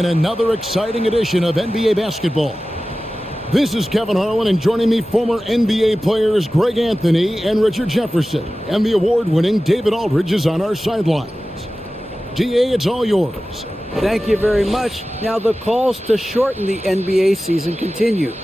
And another exciting edition of NBA basketball. This is Kevin Harlan, and joining me, former NBA players Greg Anthony and Richard Jefferson. And the award-winning David Aldridge is on our sidelines. DA, it's all yours. Thank you very much. Now the calls to shorten the NBA season continue.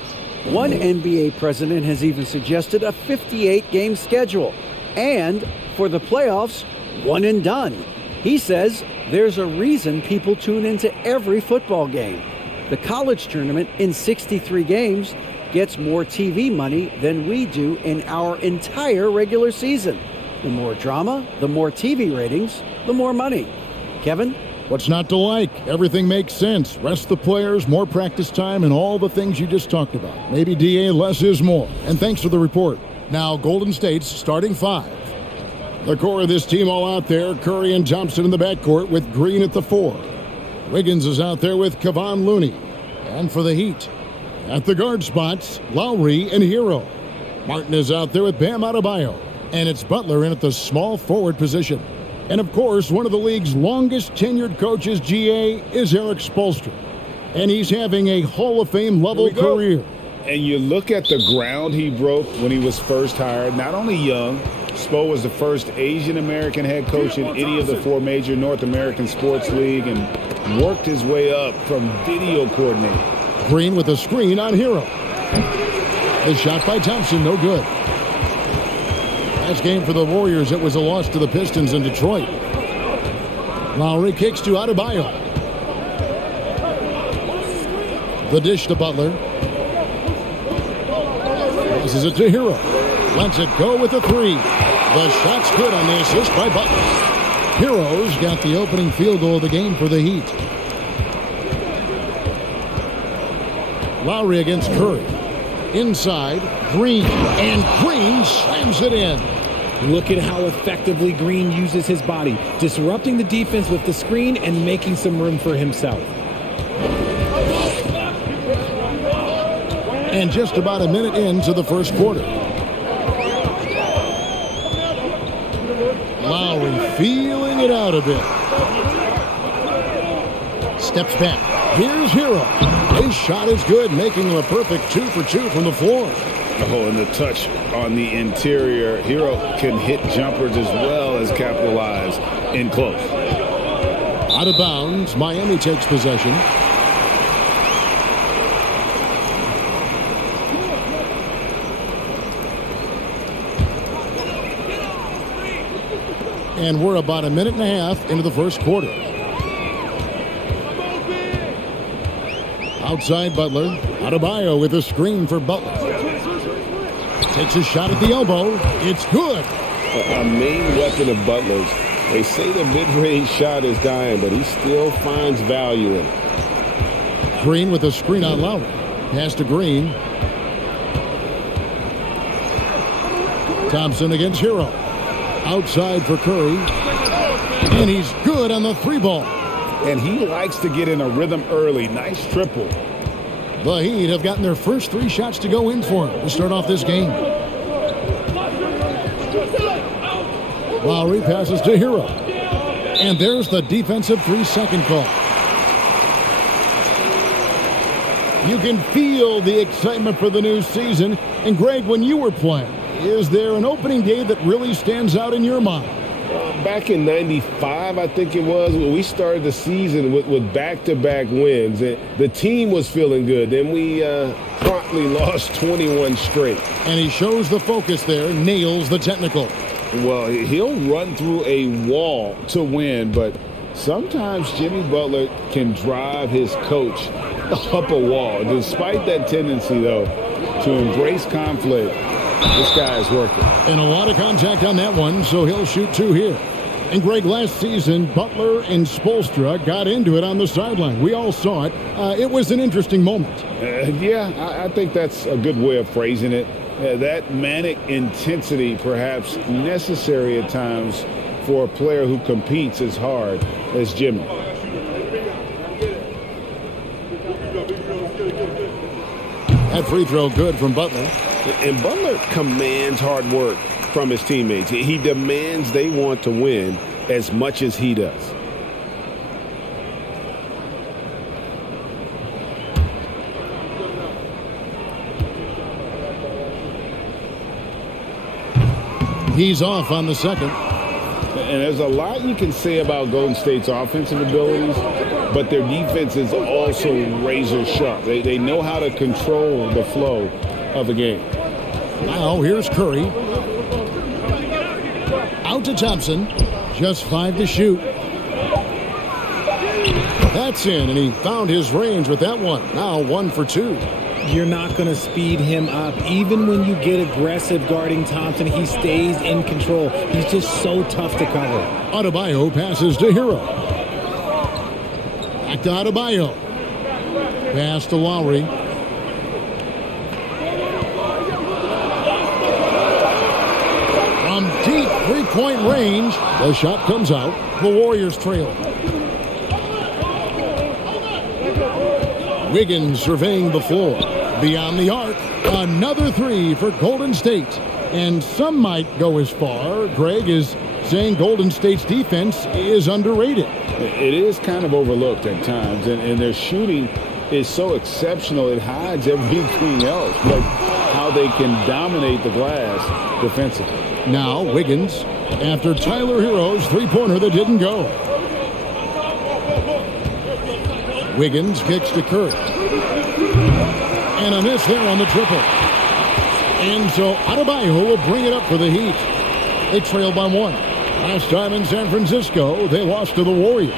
One NBA president has even suggested a 58-game schedule. And for the playoffs, one and done. He says there's a reason people tune into every football game. The college tournament in 63 games gets more TV money than we do in our entire regular season. The more drama, the more TV ratings, the more money. Kevin? What's not to like? Everything makes sense. Rest the players, more practice time, and all the things you just talked about. Maybe, DA, less is more. And thanks for the report. Now, Golden State's starting five. The core of this team all out there. Curry and Thompson in the backcourt with Green at the 4. Wiggins is out there with Kevon Looney. And for the Heat, at the guard spots, Lowry and Hero. Martin is out there with Bam Adebayo. And it's Butler in at the small forward position. And of course, one of the league's longest tenured coaches, GA, is Eric Spoelstra. And he's having a Hall of Fame level career. And you look at the ground he broke when he was first hired. Not only young, Spo was the first Asian-American head coach in any of the 4 major North American sports league and worked his way up from video coordinator. Green with a screen on Hero. The shot by Thompson, no good. Last game for the Warriors, it was a loss to the Pistons in Detroit. Lowry kicks to Adebayo. The dish to Butler. This is it to Hero. Lets it go with a 3. The shot's good on the assist by Butler. Hero's got the opening field goal of the game for the Heat. Lowry against Curry. Inside, Green. And Green slams it in. Look at how effectively Green uses his body, disrupting the defense with the screen and making some room for himself. And just about a minute into the first quarter. Lowry feeling it out a bit. Steps back. Here's Hero. His shot is good, making him a perfect 2 for 2 from the floor. Oh, and the touch on the interior. Hero can hit jumpers as well as capitalize in close. Out of bounds, Miami takes possession. And we're about a minute and a half into the first quarter. Outside Butler. Adebayo with a screen for Butler. Takes a shot at the elbow. It's good. A main weapon of Butler's. They say the mid-range shot is dying, but he still finds value in it. Green with a screen on Lowry. Pass to Green. Thompson against Hero. Outside for Curry. And he's good on the 3-ball. And he likes to get in a rhythm early. Nice triple. The Heat have gotten their first 3 shots to go in for him to start off this game. Lowry passes to Hero. And there's the defensive 3-second call. You can feel the excitement for the new season. And Greg, when you were playing, is there an opening day that really stands out in your mind? Back in '95, I think it was, when we started the season with back-to-back wins. The team was feeling good. Then we promptly lost 21 straight. And he shows the focus there, nails the technical. Well, he'll run through a wall to win, but sometimes Jimmy Butler can drive his coach up a wall. Despite that tendency, though, to embrace conflict, this guy is working. And a lot of contact on that one, so he'll shoot 2 here. And Greg, last season, Butler and Spoelstra got into it on the sideline. We all saw it. It was an interesting moment. Yeah, I think that's a good way of phrasing it. That manic intensity, perhaps necessary at times for a player who competes as hard as Jimmy. That free throw good from Butler. And Butler commands hard work from his teammates. He demands they want to win as much as he does. He's off on the second. And there's a lot you can say about Golden State's offensive abilities, but their defense is also razor sharp. They know how to control the flow of a game. Now here's Curry. Out to Thompson. Just 5 to shoot. That's in, and he found his range with that one. Now 1 for 2. You're not going to speed him up. Even when you get aggressive guarding Thompson, he stays in control. He's just so tough to cover. Adebayo passes to Hero. Back to Adebayo. Pass to Lowry. From deep three-point range, the shot comes out. The Warriors trail. Wiggins surveying the floor. Beyond the arc, another 3 for Golden State. And some might go as far, Greg, is saying Golden State's defense is underrated. It is kind of overlooked at times, and their shooting is so exceptional it hides everything else, like how they can dominate the glass defensively. Now Wiggins, after Tyler Hero's three-pointer that didn't go. Wiggins kicks to Curry. And a miss there on the triple. And so Adebayo will bring it up for the Heat. They trail by 1. Last time in San Francisco, they lost to the Warriors.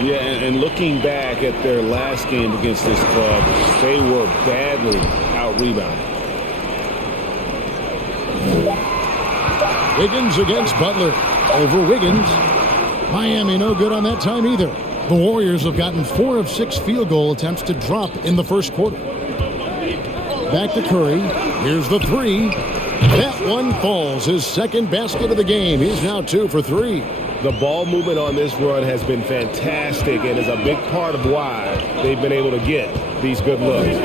Yeah, and looking back at their last game against this club, they were badly out-rebounded. Wiggins against Butler. Over Wiggins. Miami no good on that time either. The Warriors have gotten 4 of 6 field goal attempts to drop in the first quarter. Back to Curry. Here's the 3. That one falls. His second basket of the game. He's now 2 for 3. The ball movement on this run has been fantastic and is a big part of why they've been able to get these good looks.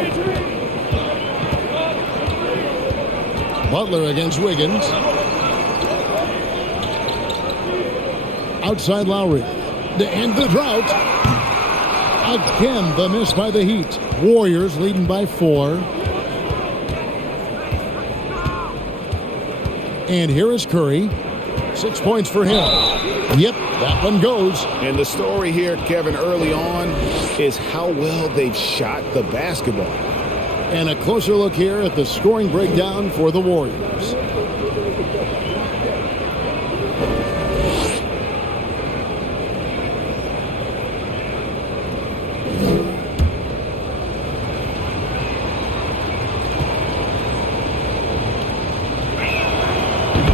Butler against Wiggins. Outside Lowry. To end the drought. Again, the miss by the Heat. Warriors leading by 4. And here is Curry. 6 points for him. Yep, that one goes. And the story here, Kevin, early on is how well they've shot the basketball. And a closer look here at the scoring breakdown for the Warriors.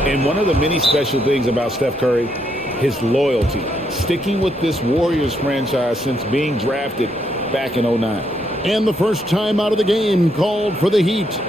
And one of the many special things about Steph Curry, his loyalty. Sticking with this Warriors franchise since being drafted back in 09. And the first time out of the game called for the Heat.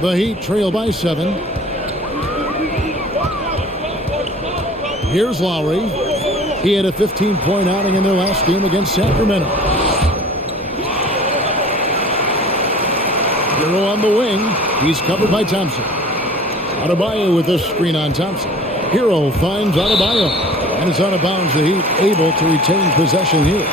The Heat trail by 7. Here's Lowry. He had a 15-point outing in their last game against Sacramento. Hero on the wing. He's covered by Thompson. Adebayo with a screen on Thompson. Hero finds Adebayo. And it's out of bounds. The Heat able to retain possession here.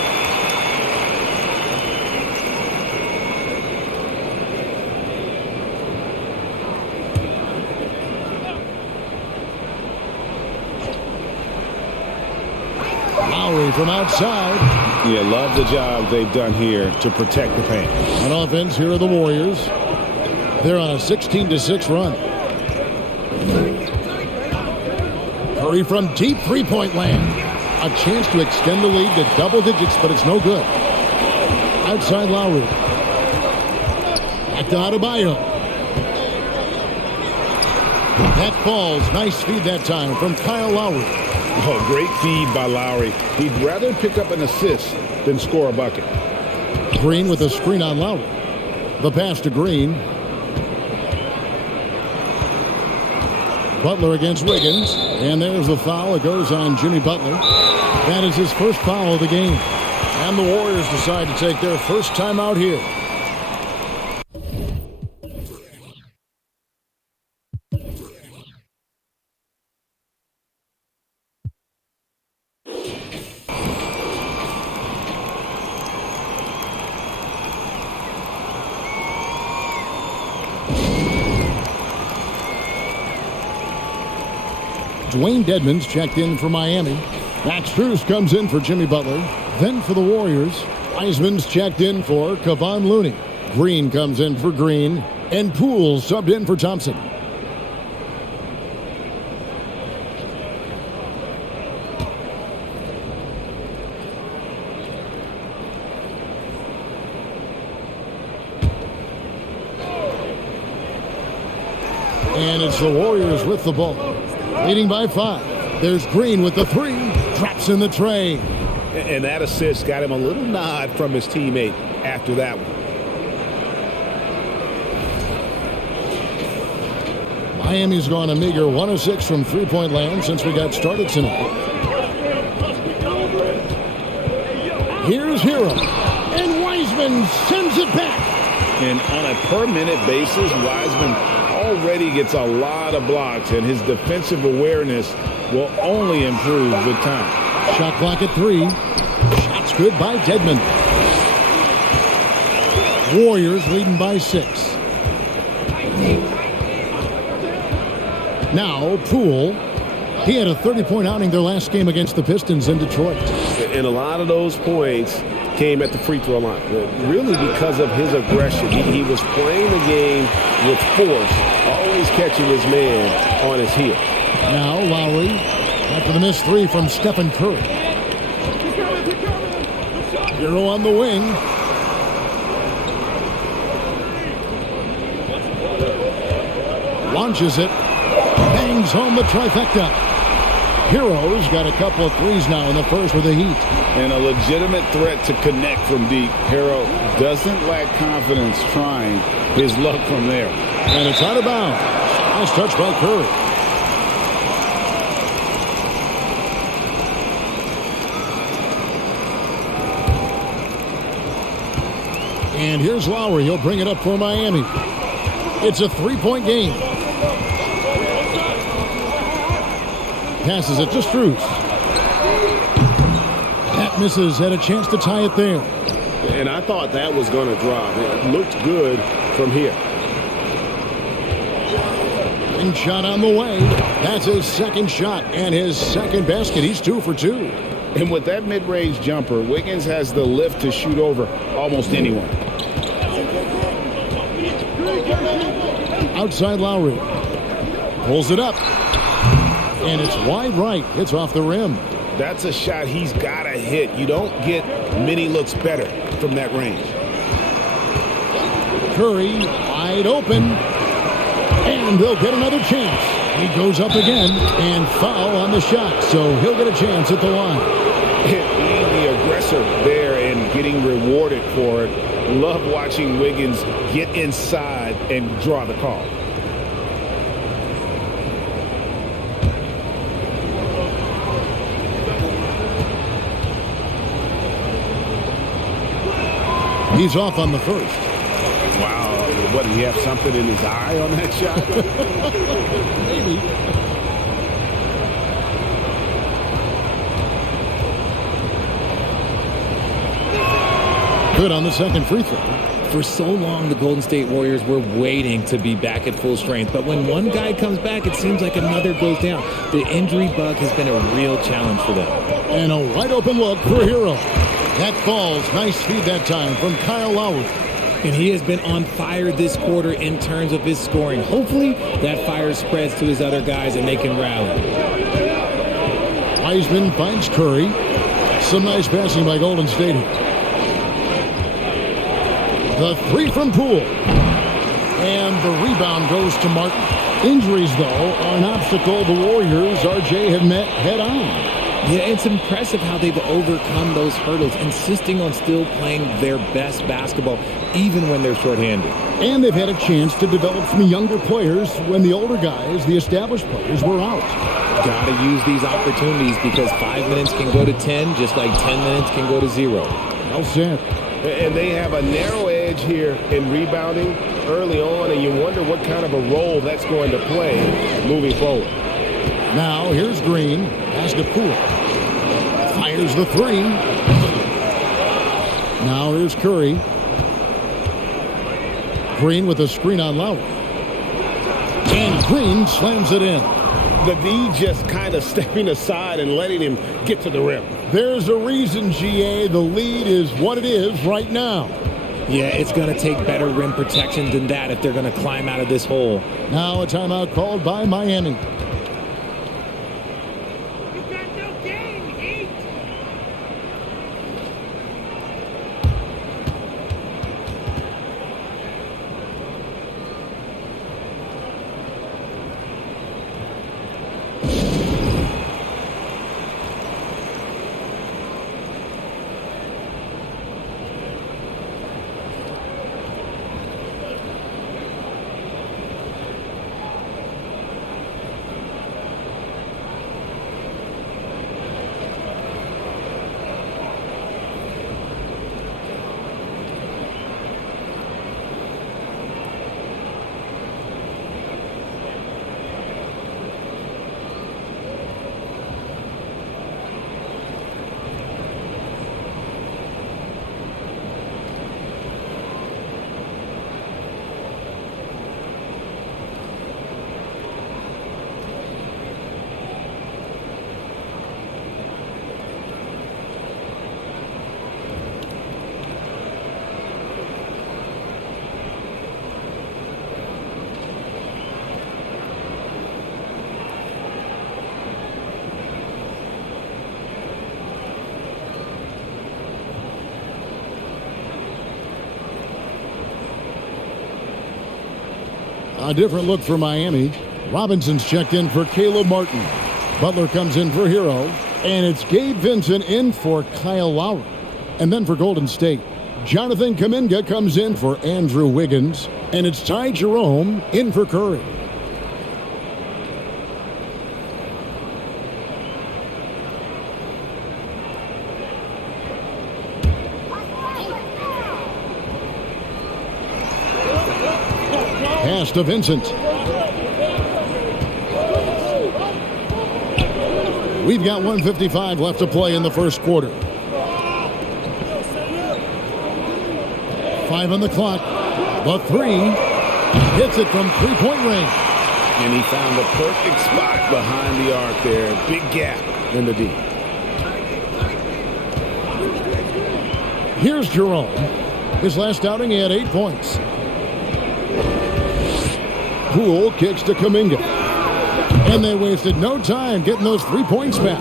Lowry from outside. Yeah, love the job they've done here to protect the paint. On offense, here are the Warriors. They're on a 16-6 run. Curry from deep three-point land. A chance to extend the lead to double digits, but it's no good. Outside Lowry. Back to Adebayo. That falls. Nice feed that time from Kyle Lowry. Oh, great feed by Lowry. He'd rather pick up an assist than score a bucket. Green with a screen on Lowry. The pass to Green. Butler against Wiggins. And there's the foul. It goes on Jimmy Butler. That is his first foul of the game. And the Warriors decide to take their first time out here. Dwayne Dedmon's checked in for Miami. Max Strus comes in for Jimmy Butler. Then for the Warriors, Wiseman's checked in for Kevon Looney. Green comes in for Green. And Poole subbed in for Thompson. And it's the Warriors with the ball. Leading by 5. There's Green with the 3. Drops in the tray. And that assist got him a little nod from his teammate after that one. Miami's gone a meager 1 of 6 from three-point land since we got started tonight. Here's Hero. And Wiseman sends it back. And on a per-minute basis, Wiseman already gets a lot of blocks, and his defensive awareness will only improve with time. Shot clock at 3. Shots good by Dedmon. Warriors leading by 6. Now Poole. He had a 30-point outing their last game against the Pistons in Detroit. And a lot of those points came at the free throw line, really because of his aggression. He was playing the game with force, always catching his man on his heel. Now Lowry, after the missed 3 from Stephen Curry. Hero on the wing. Launches it. Bangs home the trifecta. Hero's got a couple of threes now in the first with the Heat. And a legitimate threat to connect from deep. Hero doesn't lack confidence trying his luck from there. And it's out of bounds. Nice touch by Curry. And here's Lowry. He'll bring it up for Miami. It's a 3-point game. Passes it to Strus. That misses. Had a chance to tie it there. And I thought that was going to drop. It looked good from here. And shot on the way. That's his second shot and his second basket. He's 2 for 2. And with that mid-range jumper, Wiggins has the lift to shoot over almost anyone. Outside Lowry. Pulls it up. And it's wide right. It's off the rim. That's a shot he's got to hit. You don't get many looks better from that range. Curry wide open. And they'll get another chance. He goes up again and foul on the shot. So he'll get a chance at the line. Being the aggressor there and getting rewarded for it. Love watching Wiggins get inside and draw the call. He's off on the first. Wow. What, did he have something in his eye on that shot? Maybe. Good on the second free throw. For so long, the Golden State Warriors were waiting to be back at full strength. But when one guy comes back, it seems like another goes down. The injury bug has been a real challenge for them. And a wide open look for Hero. That falls. Nice feed that time from Kyle Lowry. And he has been on fire this quarter in terms of his scoring. Hopefully, that fire spreads to his other guys and they can rally. Wiseman finds Curry. Some nice passing by Golden State here. The three from Poole. And the rebound goes to Martin. Injuries, though, are an obstacle the Warriors, RJ, have met head-on. Yeah, it's impressive how they've overcome those hurdles, insisting on still playing their best basketball, even when they're shorthanded. And they've had a chance to develop some younger players when the older guys, the established players, were out. Got to use these opportunities because 5 minutes can go to 10, just like 10 minutes can go to 0. Well said. And they have a narrow edge here in rebounding early on, and you wonder what kind of a role that's going to play moving forward. Now, here's Green. Pass to Poole. Fires the three. Now, here's Curry. Green with a screen on Lowry. And Green slams it in. The D just kind of stepping aside and letting him get to the rim. There's a reason, GA. The lead is what it is right now. Yeah, it's going to take better rim protection than that if they're going to climb out of this hole. Now a timeout called by Miami. A different look for Miami. Robinson's checked in for Caleb Martin. Butler comes in for Hero. And it's Gabe Vincent in for Kyle Lowry. And then for Golden State, Jonathan Kuminga comes in for Andrew Wiggins. And it's Ty Jerome in for Curry. Pass to Vincent. We've got 1:55 left to play in the first quarter. 5 on the clock. The three hits it from three-point range. And he found the perfect spot behind the arc there. Big gap in the D. Here's Jerome. His last outing, he had 8 points. Poole kicks to Kuminga. And they wasted no time getting those 3 points back.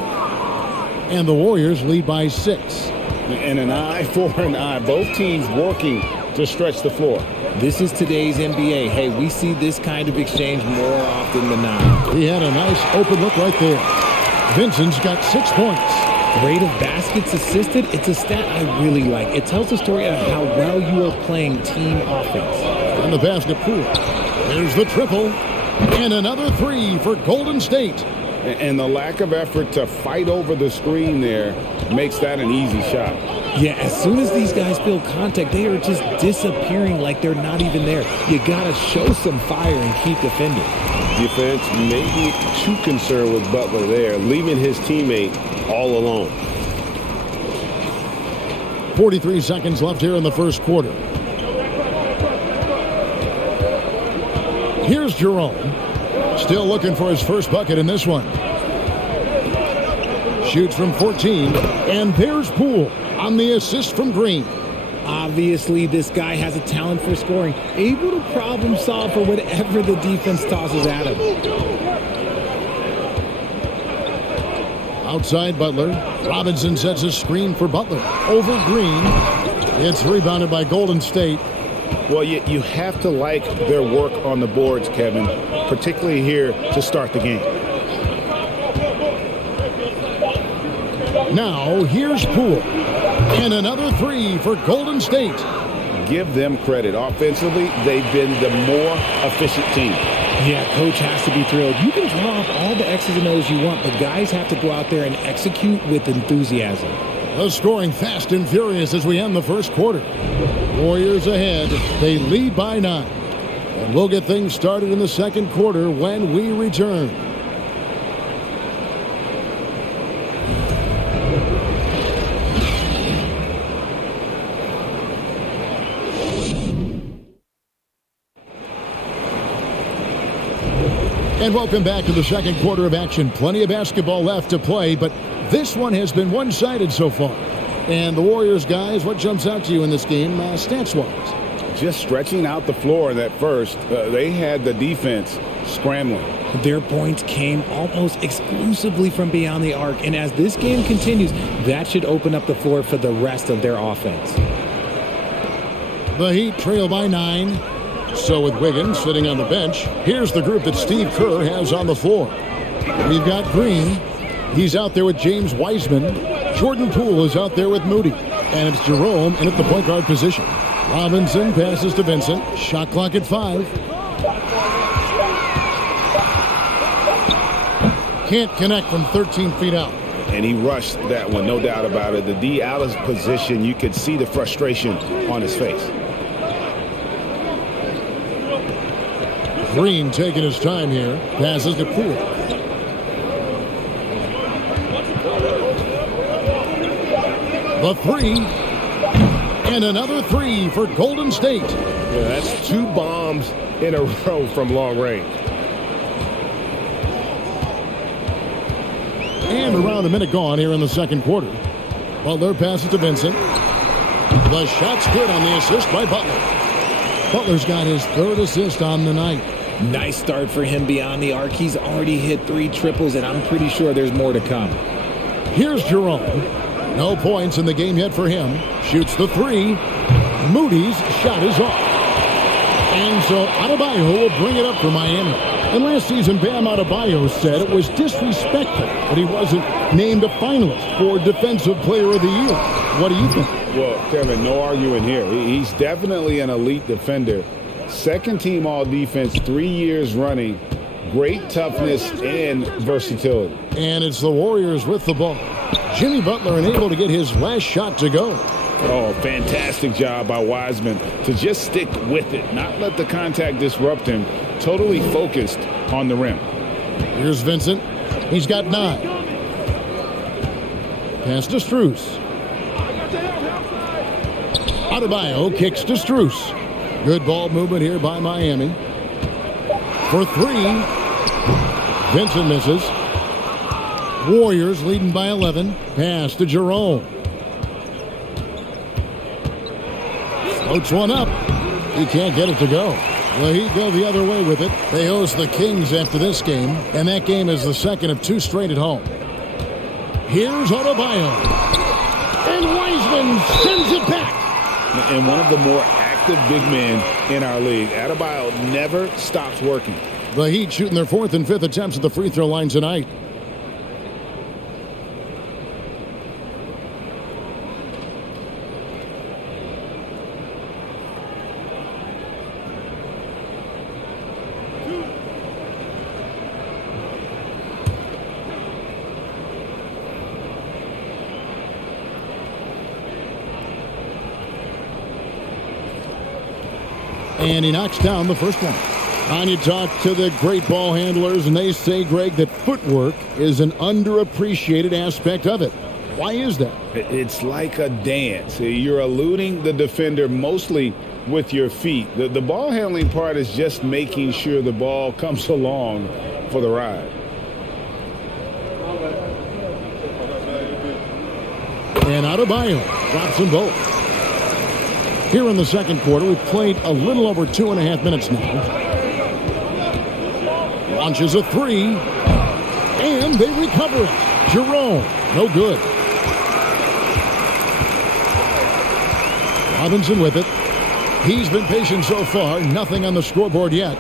And the Warriors lead by 6. And an eye for an eye. Both teams working to stretch the floor. This is today's NBA. Hey, we see this kind of exchange more often than not. He had a nice open look right there. Vincent's got 6 points. Rate of baskets assisted, it's a stat I really like. It tells the story of how well you are playing team offense. And the basket Poole. There's the triple. And another 3 for Golden State. And the lack of effort to fight over the screen there makes that an easy shot. Yeah, as soon as these guys feel contact, they are just disappearing like they're not even there. You got to show some fire and keep defending. Defense may be too concerned with Butler there, leaving his teammate all alone. 43 seconds left here in the first quarter. Here's Jerome. Still looking for his first bucket in this one. Shoots from 14. And there's Poole on the assist from Green. Obviously, this guy has a talent for scoring, able to problem solve for whatever the defense tosses at him. Outside Butler. Robinson sets a screen for Butler. Over Green. It's rebounded by Golden State. Well, you have to like their work on the boards, Kevin, particularly here to start the game. Now, here's Poole. And another three for Golden State. Give them credit. Offensively, they've been the more efficient team. Yeah, coach has to be thrilled. You can draw up all the X's and O's you want, but guys have to go out there and execute with enthusiasm. The scoring fast and furious as we end the first quarter. Warriors ahead. They lead by 9. And we'll get things started in the second quarter when we return. And welcome back to the second quarter of action. Plenty of basketball left to play, but this one has been one-sided so far. And the Warriors, guys, what jumps out to you in this game, stats-wise? Just stretching out the floor that first. They had the defense scrambling. Their points came almost exclusively from beyond the arc, and as this game continues, that should open up the floor for the rest of their offense. The Heat trail by 9. So with Wiggins sitting on the bench, here's the group that Steve Kerr has on the floor. We've got Green. He's out there with James Wiseman. Jordan Poole is out there with Moody. And it's Jerome in at the point guard position. Robinson passes to Vincent. Shot clock at 5. Can't connect from 13 feet out. And he rushed that one, no doubt about it. The D out of position, you could see the frustration on his face. Green taking his time here. Passes to Poole. The three. And another three for Golden State. Yeah, that's 2 bombs in a row from long range. And around a minute gone here in the second quarter. Butler passes to Vincent. The shot's good on the assist by Butler. Butler's got his 3rd assist on the night. Nice start for him beyond the arc. He's already hit 3 triples, and I'm pretty sure there's more to come. Here's Jerome. No points in the game yet for him. Shoots the 3. Moody's shot is off. And so Adebayo will bring it up for Miami. And last season, Bam Adebayo said it was disrespectful that he wasn't named a finalist for Defensive Player of the Year. What do you think? Well, Kevin, no arguing here. He's definitely an elite defender. Second team all defense 3 years running. Great toughness and versatility. And it's the Warriors with the ball. Jimmy Butler unable to get his last shot to go. Oh, fantastic job by Wiseman to just stick with it, not let the contact disrupt him. Totally focused on the rim. Here's Vincent. He's got 9. Pass to Strus. Adebayo kicks to Strus. Good ball movement here by Miami. For 3. Vincent misses. Warriors leading by 11. Pass to Jerome. Floats one up. He can't get it to go. The Heat go the other way with it. They host the Kings after this game, and that game is the second of 2 straight at home. Here's Adebayo. And Wiseman sends it back. And one of the more active big men in our league. Adebayo never stops working. The Heat shooting their 4th and 5th attempts at the free throw line tonight. And he knocks down the first one. And you talk to the great ball handlers, and they say, Greg, that footwork is an underappreciated aspect of it. Why is that? It's like a dance. You're eluding the defender mostly with your feet. The ball handling part is just making sure the ball comes along for the ride. And Adebayo drops them both. Here in the second quarter, we've played a little over 2.5 minutes now. Launches a three, and they recover it. Jerome, no good. Robinson with it. He's been patient so far. Nothing on the scoreboard yet.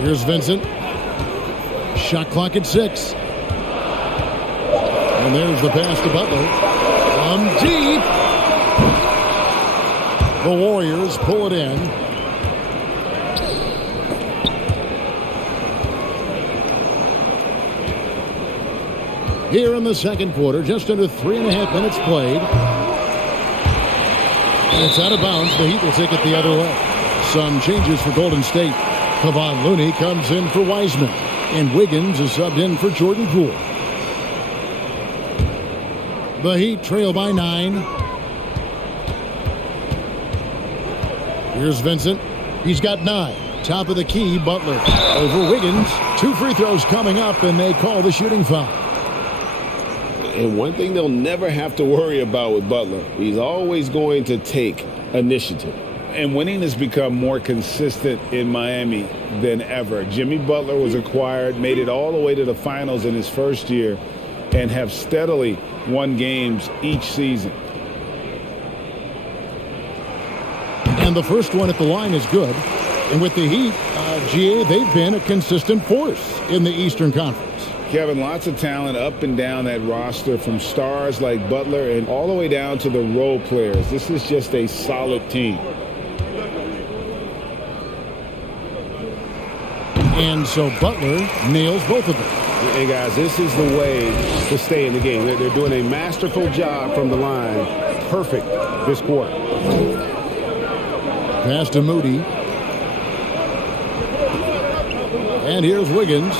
Here's Vincent. Shot clock at 6. And there's the pass to Butler. From deep. The Warriors pull it in. Here in the second quarter, just under 3.5 minutes played. And it's out of bounds. The Heat will take it the other way. Some changes for Golden State. Kevon Looney comes in for Wiseman. And Wiggins is subbed in for Jordan Poole. The Heat trail by 9. Here's Vincent. He's got 9. Top of the key, Butler over Wiggins. 2 free throws coming up, and they call the shooting foul. And one thing they'll never have to worry about with Butler, he's always going to take initiative. And winning has become more consistent in Miami than ever. Jimmy Butler was acquired, made it all the way to the finals in his first year, and have steadily won games each season. And the first one at the line is good. And with the Heat, GA, they've been a consistent force in the Eastern Conference. Kevin, lots of talent up and down that roster, from stars like Butler and all the way down to the role players. This is just a solid team. And so Butler nails both of them. Hey, guys, this is the way to stay in the game. They're doing a masterful job from the line. Perfect this quarter. Pass to Moody. And here's Wiggins.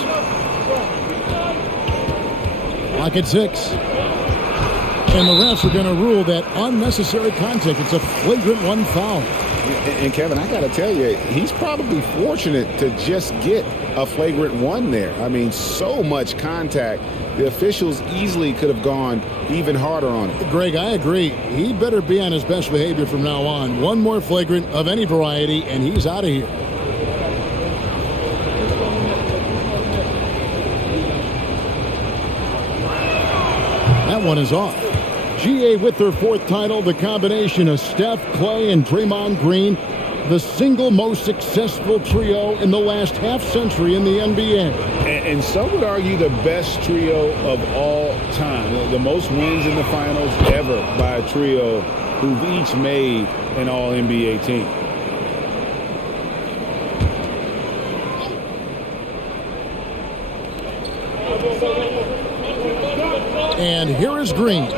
Clock at 6. And the refs are going to rule that unnecessary contact. It's a flagrant 1 foul. And Kevin, I got to tell you, he's probably fortunate to just get a flagrant 1 there. I mean, so much contact. The officials easily could have gone even harder on it. Greg, I agree. He better be on his best behavior from now on. One more flagrant of any variety, and he's out of here. That one is off. GA with their 4th title, the combination of Steph, Clay, and Draymond Green, the single most successful trio in the last half-century in the NBA. And some would argue the best trio of all time. The most wins in the finals ever by a trio who've each made an All-NBA team. And here is Green.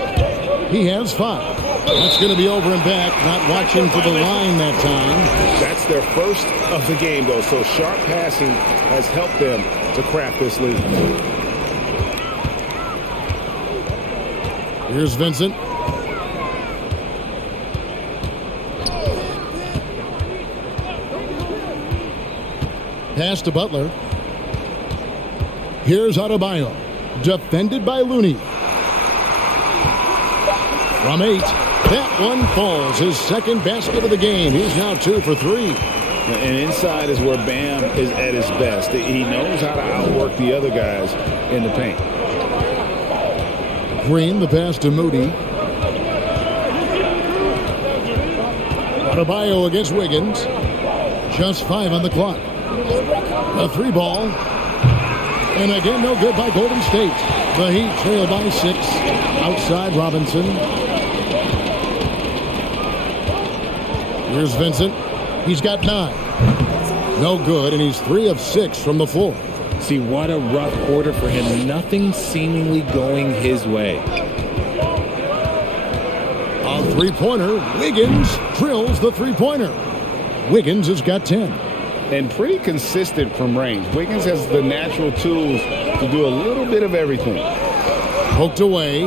He has 5. That's going to be over and back. Not watching for the line that time. That's their first of the game, though. So sharp passing has helped them to craft this lead. Here's Vincent. Pass to Butler. Here's Adebayo. Defended by Looney. From 8, that one falls. His second basket of the game. He's now 2 for 3. And inside is where Bam is at his best. He knows how to outwork the other guys in the paint. Green, the pass to Moody. Adebayo against Wiggins. Just 5 on the clock. A 3 ball. And again, no good by Golden State. The Heat trail by 6. Outside Robinson. Here's Vincent. He's got 9. No good, and he's 3 of 6 from the floor. See, what a rough quarter for him. Nothing seemingly going his way. A Three-pointer. Wiggins drills the three-pointer. Wiggins has got 10. And pretty consistent from range. Wiggins has the natural tools to do a little bit of everything. Poked away.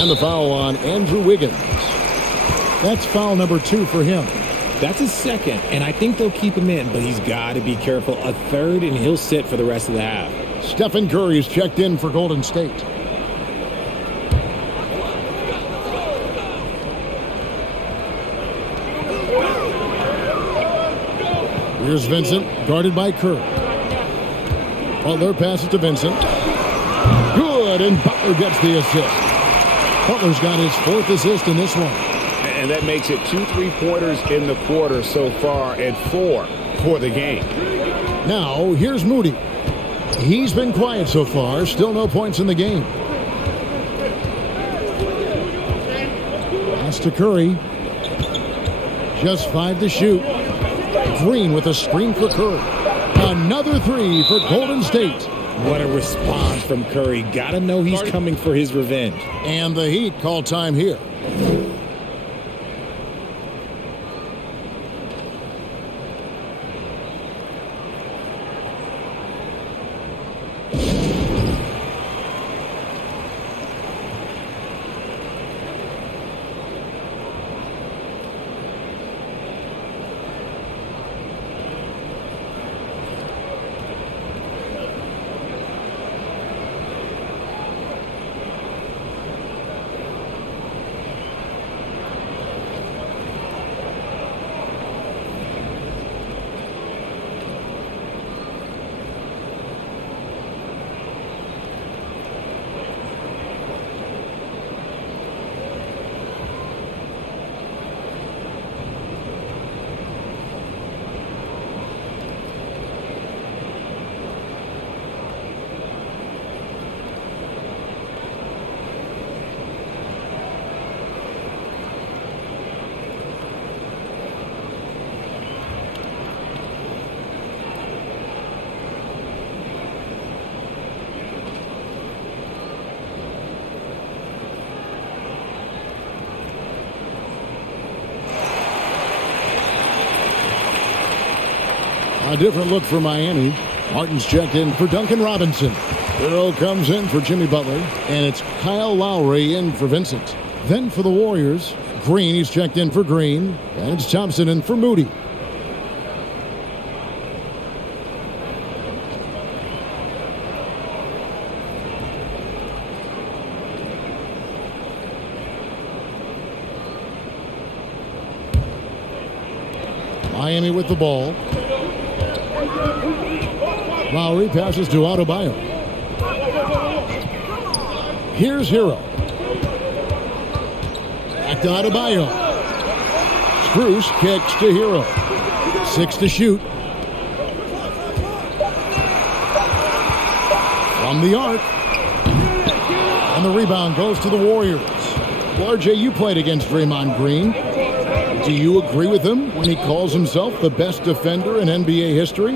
And the foul on Andrew Wiggins. That's foul number 2 for him. That's his second, and I think they'll keep him in, but he's got to be careful. A third, and he'll sit for the rest of the half. Stephen Curry is checked in for Golden State. Here's Vincent, guarded by Curry. Butler passes to Vincent. Good, and Butler gets the assist. Butler's got his 4th assist in this one. And that makes it 2 3-pointers in the quarter so far and 4 for the game. Now, here's Moody. He's been quiet so far. Still no points in the game. Pass to Curry. Just 5 to shoot. Green with a screen for Curry. Another 3 for Golden State. What a response from Curry. Gotta know he's coming for his revenge. And the Heat call time here. A different look for Miami. Martin's checked in for Duncan Robinson. Hero comes in for Jimmy Butler. And it's Kyle Lowry in for Vincent. Then for the Warriors, Green, he's checked in for Green. And it's Thompson in for Moody. Miami with the ball. Lowry passes to Adebayo. Here's Hero. Back to Adebayo. Spruce kicks to Hero. 6 to shoot. From the arc. And the rebound goes to the Warriors. Well, RJ, you played against Draymond Green. Do you agree with him when he calls himself the best defender in NBA history?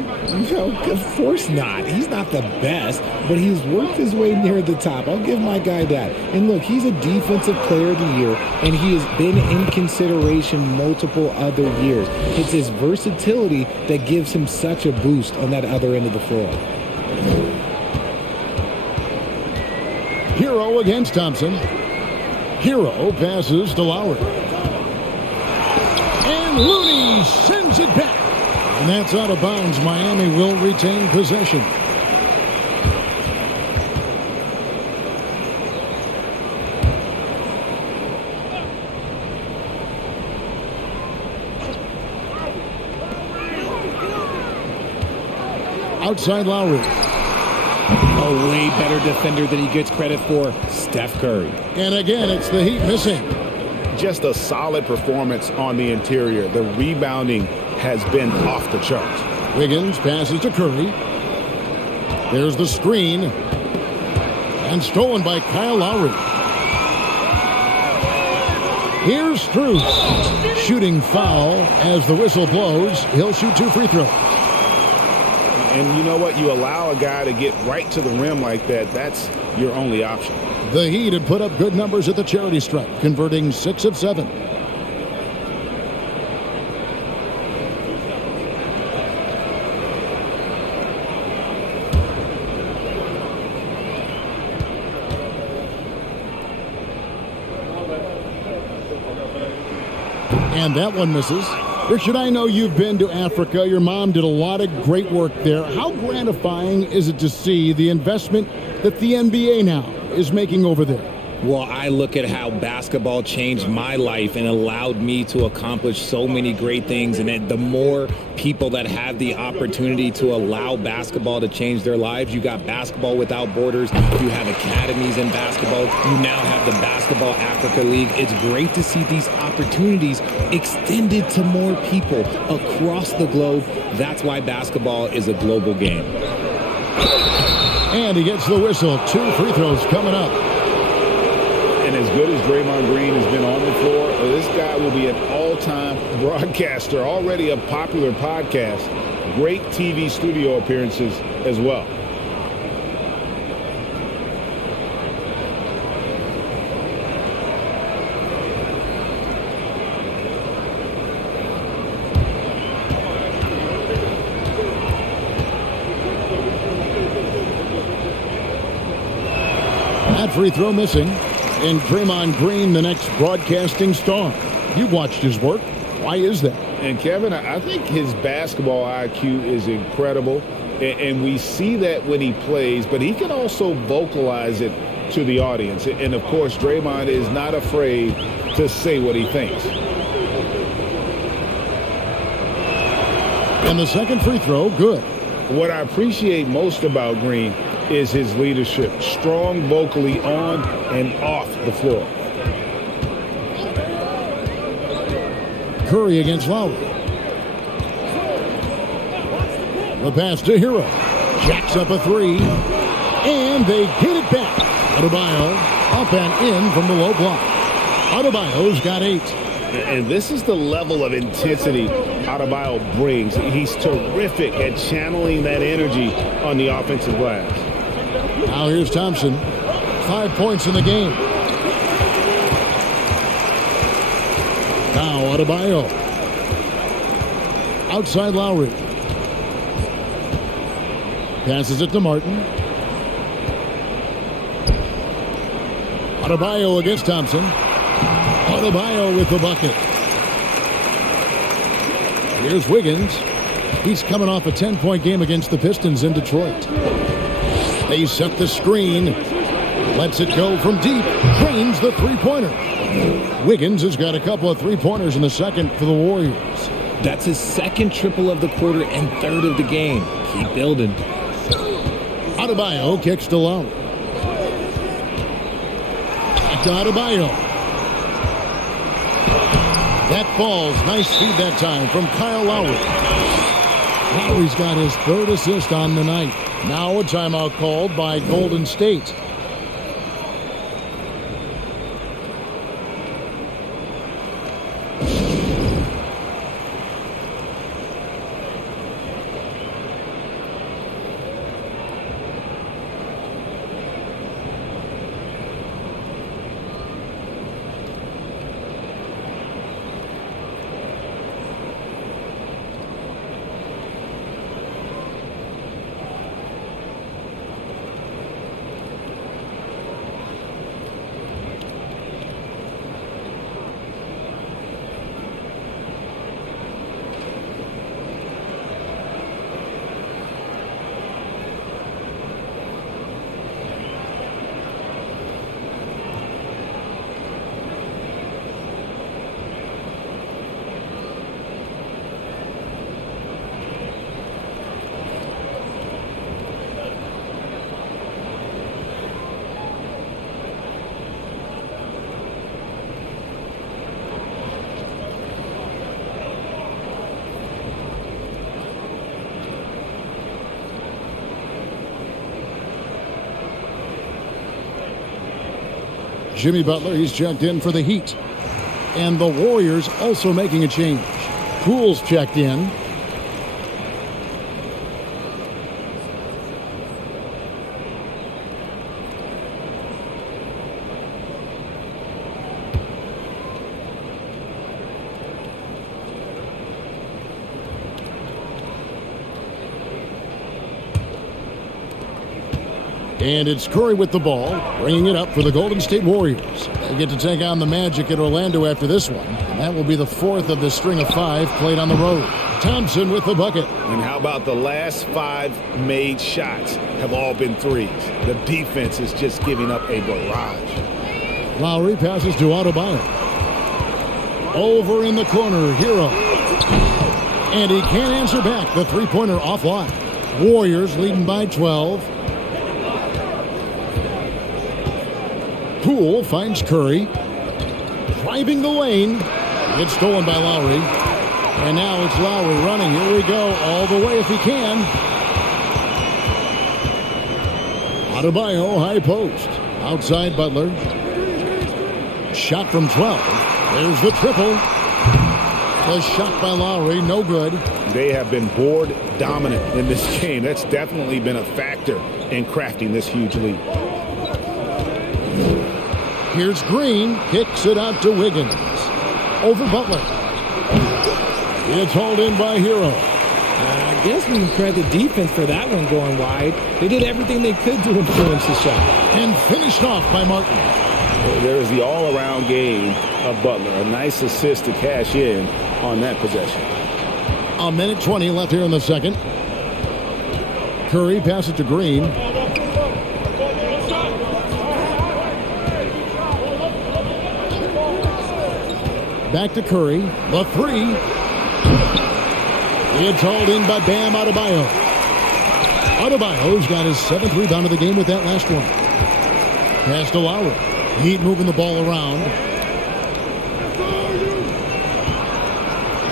No, of course not. He's not the best, but he's worked his way near the top. I'll give my guy that. And look, he's a defensive player of the year, and he has been in consideration multiple other years. It's his versatility that gives him such a boost on that other end of the floor. Hero against Thompson. Hero passes to Lowry. And Looney sends it back. And that's out of bounds. Miami will retain possession. Outside Lowry. A way better defender than he gets credit for, Steph Curry. And again, it's the Heat missing. Just a solid performance on the interior. The rebounding has been off the charts. Wiggins passes to Curry. There's the screen. And stolen by Kyle Lowry. Here's Strus. Shooting foul as the whistle blows. He'll shoot 2 free throws. And you know what? You allow a guy to get right to the rim like that. That's your only option. The Heat had put up good numbers at the charity stripe, converting 6 of 7. And that one misses. Richard, I know you've been to Africa. Your mom did a lot of great work there. How gratifying is it to see the investment that the NBA now is making over there? Well, I look at how basketball changed my life and allowed me to accomplish so many great things. And the more people that have the opportunity to allow basketball to change their lives, you got Basketball Without Borders, you have academies in basketball, you now have the Basketball Africa League. It's great to see these opportunities extended to more people across the globe. That's why basketball is a global game. And he gets the whistle. 2 free throws coming up. And as good as Draymond Green has been on the floor, this guy will be an all-time broadcaster, already a popular podcast, great TV studio appearances as well. That free throw missing. And Draymond Green, the next broadcasting star. You've watched his work. Why is that? And Kevin, I think his basketball IQ is incredible. And we see that when he plays, but he can also vocalize it to the audience. And of course, Draymond is not afraid to say what he thinks. And the second free throw, good. What I appreciate most about Green is his leadership, strong vocally on and off the floor. Curry against Lowry. The pass to Hero. Jacks up a 3. And they get it back. Adebayo up and in from the low block. Adebayo's got 8. And this is the level of intensity Adebayo brings. He's terrific at channeling that energy on the offensive glass. Now here's Thompson. 5 points in the game. Now Adebayo. Outside Lowry. Passes it to Martin. Adebayo against Thompson. Adebayo with the bucket. Here's Wiggins. He's coming off a 10-point game against the Pistons in Detroit. They set the screen. Lets it go from deep. Drains the three-pointer. Wiggins has got a couple of three-pointers in the second for the Warriors. That's his second triple of the quarter and third of the game. Keep building. Adebayo kicks to Lowry. Back to Adebayo. That falls. Nice feed that time from Kyle Lowry. Lowry's got his third assist on the night. Now a timeout called by Golden State. Jimmy Butler, he's checked in for the Heat. And the Warriors also making a change. Poole's checked in. And it's Curry with the ball, bringing it up for the Golden State Warriors. They get to take on the Magic at Orlando after this one. And that will be the fourth of the string of 5 played on the road. Thompson with the bucket. And how about the last 5 made shots have all been threes? The defense is just giving up a barrage. Lowry passes to Adebayo. Over in the corner, Hero. And he can't answer back. The three-pointer offline. Warriors leading by 12. Poole finds Curry. Driving the lane. It's stolen by Lowry. And now it's Lowry running. Here we go. All the way if he can. Adebayo, high post. Outside Butler. Shot from 12. There's the triple. The shot by Lowry, no good. They have been board dominant in this game. That's definitely been a factor in crafting this huge lead. Here's Green, kicks it out to Wiggins. Over Butler. It's hauled in by Hero. I guess we can credit the defense for that one going wide. They did everything they could to influence the shot. And finished off by Martin. There is the all-around game of Butler. A nice assist to cash in on that possession. A minute 20 left here in the second. Curry passes to Green. Back to Curry. The three. It's hauled in by Bam Adebayo. Adebayo's got his 7th rebound of the game with that last one. Pass to Lowry. Heat moving the ball around.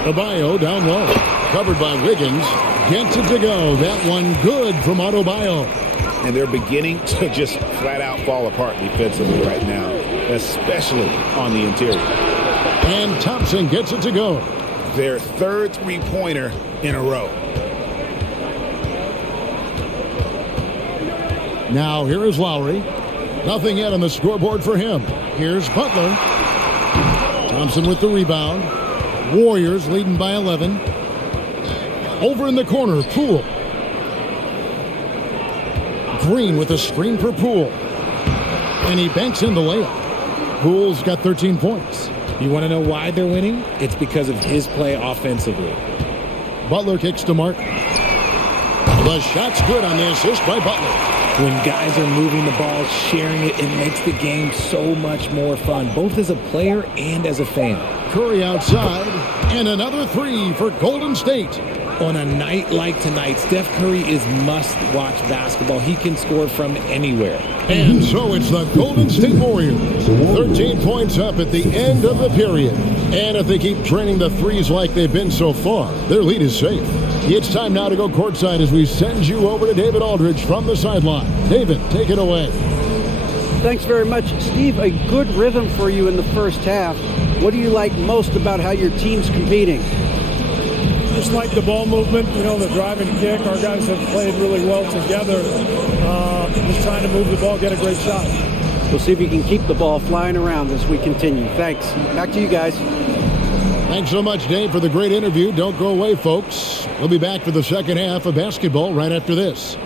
Adebayo down low. Covered by Wiggins. Gets it to go. That one good from Adebayo. And they're beginning to just flat out fall apart defensively right now, especially on the interior. And Thompson gets it to go. Their 3rd three-pointer in a row. Now here is Lowry. Nothing yet on the scoreboard for him. Here's Butler. Thompson with the rebound. Warriors leading by 11. Over in the corner, Poole. Green with a screen for Poole. And he banks in the layup. Poole's got 13 points. You want to know why they're winning? It's because of his play offensively. Butler kicks to Martin. The shot's good on the assist by Butler. When guys are moving the ball, sharing it, it makes the game so much more fun, both as a player and as a fan. Curry outside, and another three for Golden State. On a night like tonight, Steph Curry is must-watch basketball. He can score from anywhere. And so it's the Golden State Warriors. 13 points up at the end of the period. And if they keep draining the threes like they've been so far, their lead is safe. It's time now to go courtside as we send you over to David Aldridge from the sideline. David, take it away. Thanks very much, Steve. A good rhythm for you in the first half. What do you like most about how your team's competing? Just like the ball movement, the drive and kick. Our guys have played really well together. Just trying to move the ball, get a great shot. We'll see if you can keep the ball flying around as we continue. Thanks. Back to you guys. Thanks so much, Dave, for the great interview. Don't go away, folks. We'll be back for the second half of basketball right after this.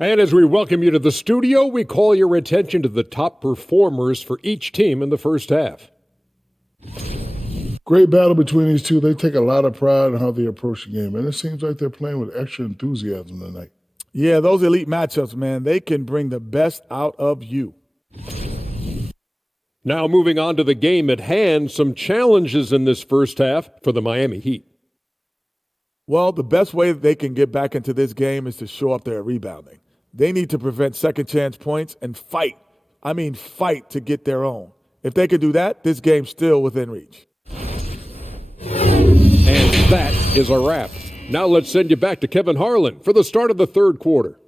And as we welcome you to the studio, we call your attention to the top performers for each team in the first half. Great battle between these two. They take a lot of pride in how they approach the game, and it seems like they're playing with extra enthusiasm tonight. Yeah, those elite matchups, man, they can bring the best out of you. Now moving on to the game at hand, some challenges in this first half for the Miami Heat. Well, the best way that they can get back into this game is to show up there rebounding. They need to prevent second chance points and fight. I mean, fight to get their own. If they could do that, this game's still within reach. And that is a wrap. Now let's send you back to Kevin Harlan for the start of the third quarter.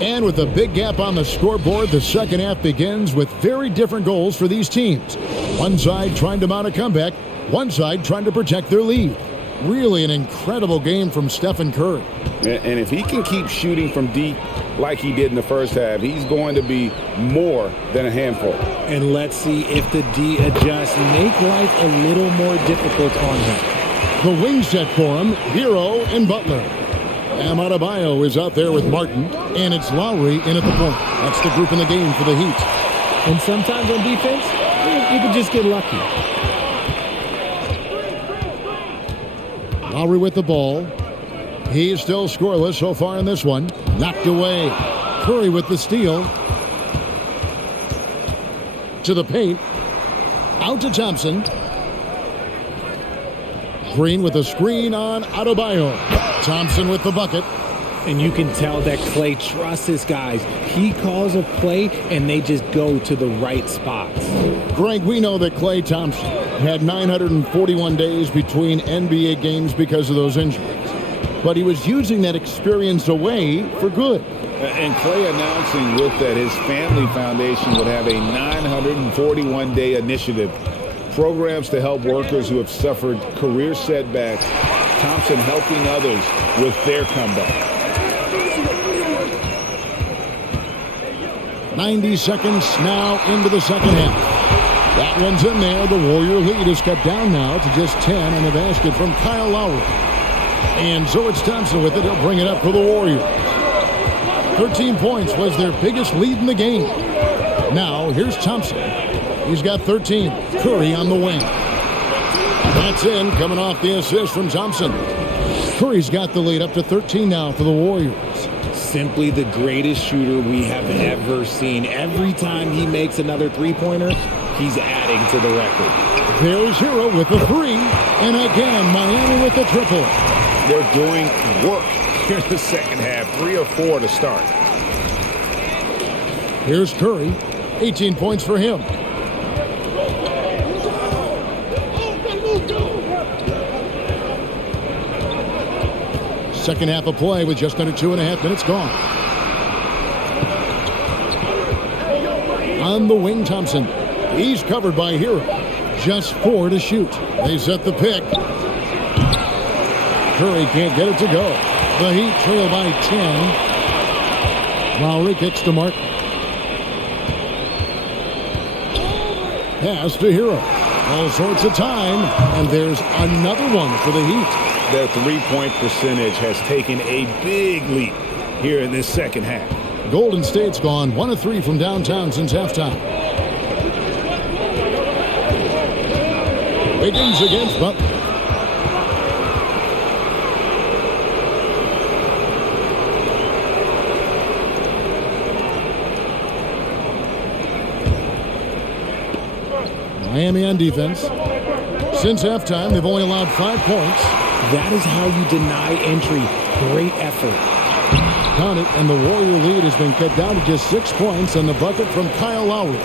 And with a big gap on the scoreboard, the second half begins with very different goals for these teams. One side trying to mount a comeback, one side trying to protect their lead. Really an incredible game from Stephen Curry. And if he can keep shooting from deep like he did in the first half, he's going to be more than a handful. And let's see if the D adjusts, make life a little more difficult on him. The wing set for him, Hero and Butler. Bam Adebayo is out there with Martin, and it's Lowry in at the point. That's the group in the game for the Heat. And sometimes on defense, you can just get lucky. Lowry with the ball. He's still scoreless so far in this one. Knocked away. Curry with the steal. To the paint. Out to Thompson. Green with a screen on Adebayo. Thompson with the bucket. And you can tell that Klay trusts his guys. He calls a play, and they just go to the right spots. Greg, we know that Klay Thompson had 941 days between NBA games because of those injuries. But he was using that experience away for good. And Klay announcing with that his family foundation would have a 941-day initiative. Programs to help workers who have suffered career setbacks. Thompson helping others with their comeback. 90 seconds now into the second half. That one's in there. The Warrior lead is cut down now to just 10 on the basket from Kyle Lowry. And so it's Thompson with it. He'll bring it up for the Warriors. 13 points was their biggest lead in the game. Now here's Thompson. He's got 13. Curry on the wing. That's in, coming off the assist from Thompson. Curry's got the lead up to 13 now for the Warriors. Simply the greatest shooter we have ever seen. Every time he makes another three-pointer, he's adding to the record. There's Hero with the three. And again, Miami with the triple. They're doing work here in the second half. 3 or 4 to start. Here's Curry. 18 points for him. Second half of play with just under 2.5 minutes gone. On the wing, Thompson. He's covered by Hero. Just 4 to shoot. They set the pick. Curry can't get it to go. The Heat trail by 10. Lowry kicks to Martin. Pass to Hero. All sorts of time. And there's another one for the Heat. Their three-point percentage has taken a big leap here in this second half. Golden State's gone 1 of 3 from downtown since halftime. Wiggins against Butler. Miami on defense. Since halftime, they've only allowed 5 points. That is how you deny entry. Great effort. Count it, and the Warrior lead has been cut down to just 6 points on the bucket from Kyle Lowry.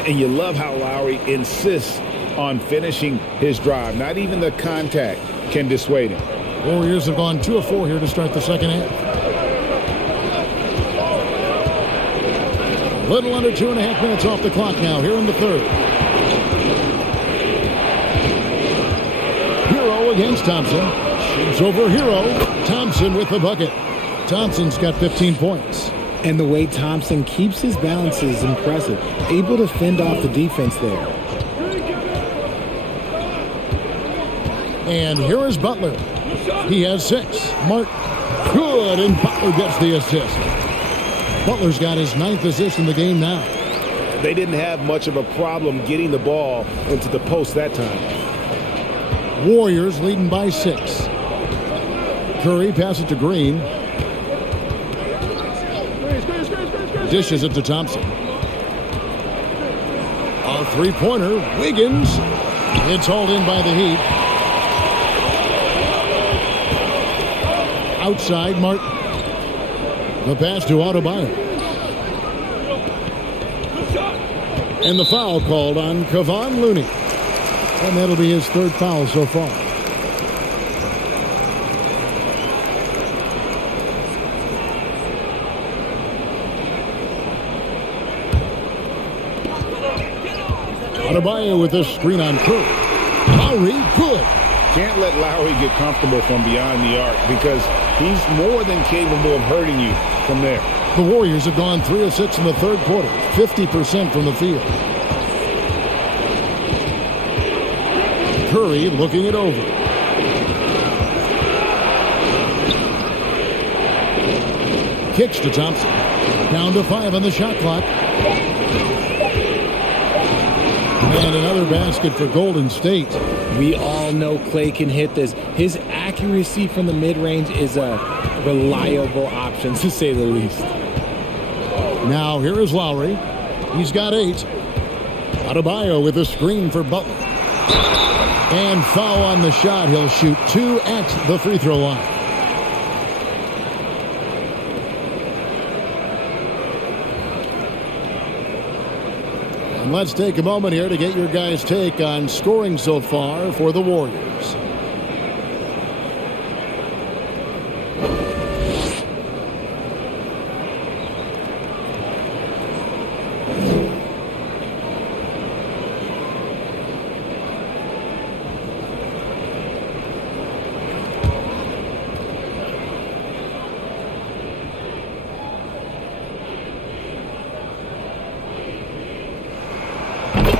And you love how Lowry insists on finishing his drive. Not even the contact can dissuade him. Warriors have gone 2 of 4 here to start the second half. A little under 2.5 minutes off the clock now here in the third. Hero against Thompson. Shoots over Hero. Thompson with the bucket. Thompson's got 15 points. And the way Thompson keeps his balance is impressive. Able to fend off the defense there. And here is Butler. He has 6. Martin, good, and Butler gets the assist. Butler's got his 9th assist in the game now. They didn't have much of a problem getting the ball into the post that time. Warriors leading by 6. Curry passes it to Green. Dishes it to Thompson. A three-pointer. Wiggins. It's hauled in by the Heat. Outside, Martin. The pass to Adebayo. And the foul called on Kevon Looney. And that'll be his 3rd foul so far. Adebayo with a screen on Curry. Lowry, good. Can't let Lowry get comfortable from beyond the arc because he's more than capable of hurting you from there. The Warriors have gone 3 of 6 in the 3rd quarter, 50% from the field. Curry looking it over. Kicks to Thompson. Down to 5 on the shot clock. And another basket for Golden State. We all know Clay can hit this. His accuracy from the mid-range is a reliable option, to say the least. Now here is Lowry. He's got 8. Adebayo with a screen for Butler. And foul on the shot. He'll shoot 2 at the free throw line. And let's take a moment here to get your guys' take on scoring so far for the Warriors.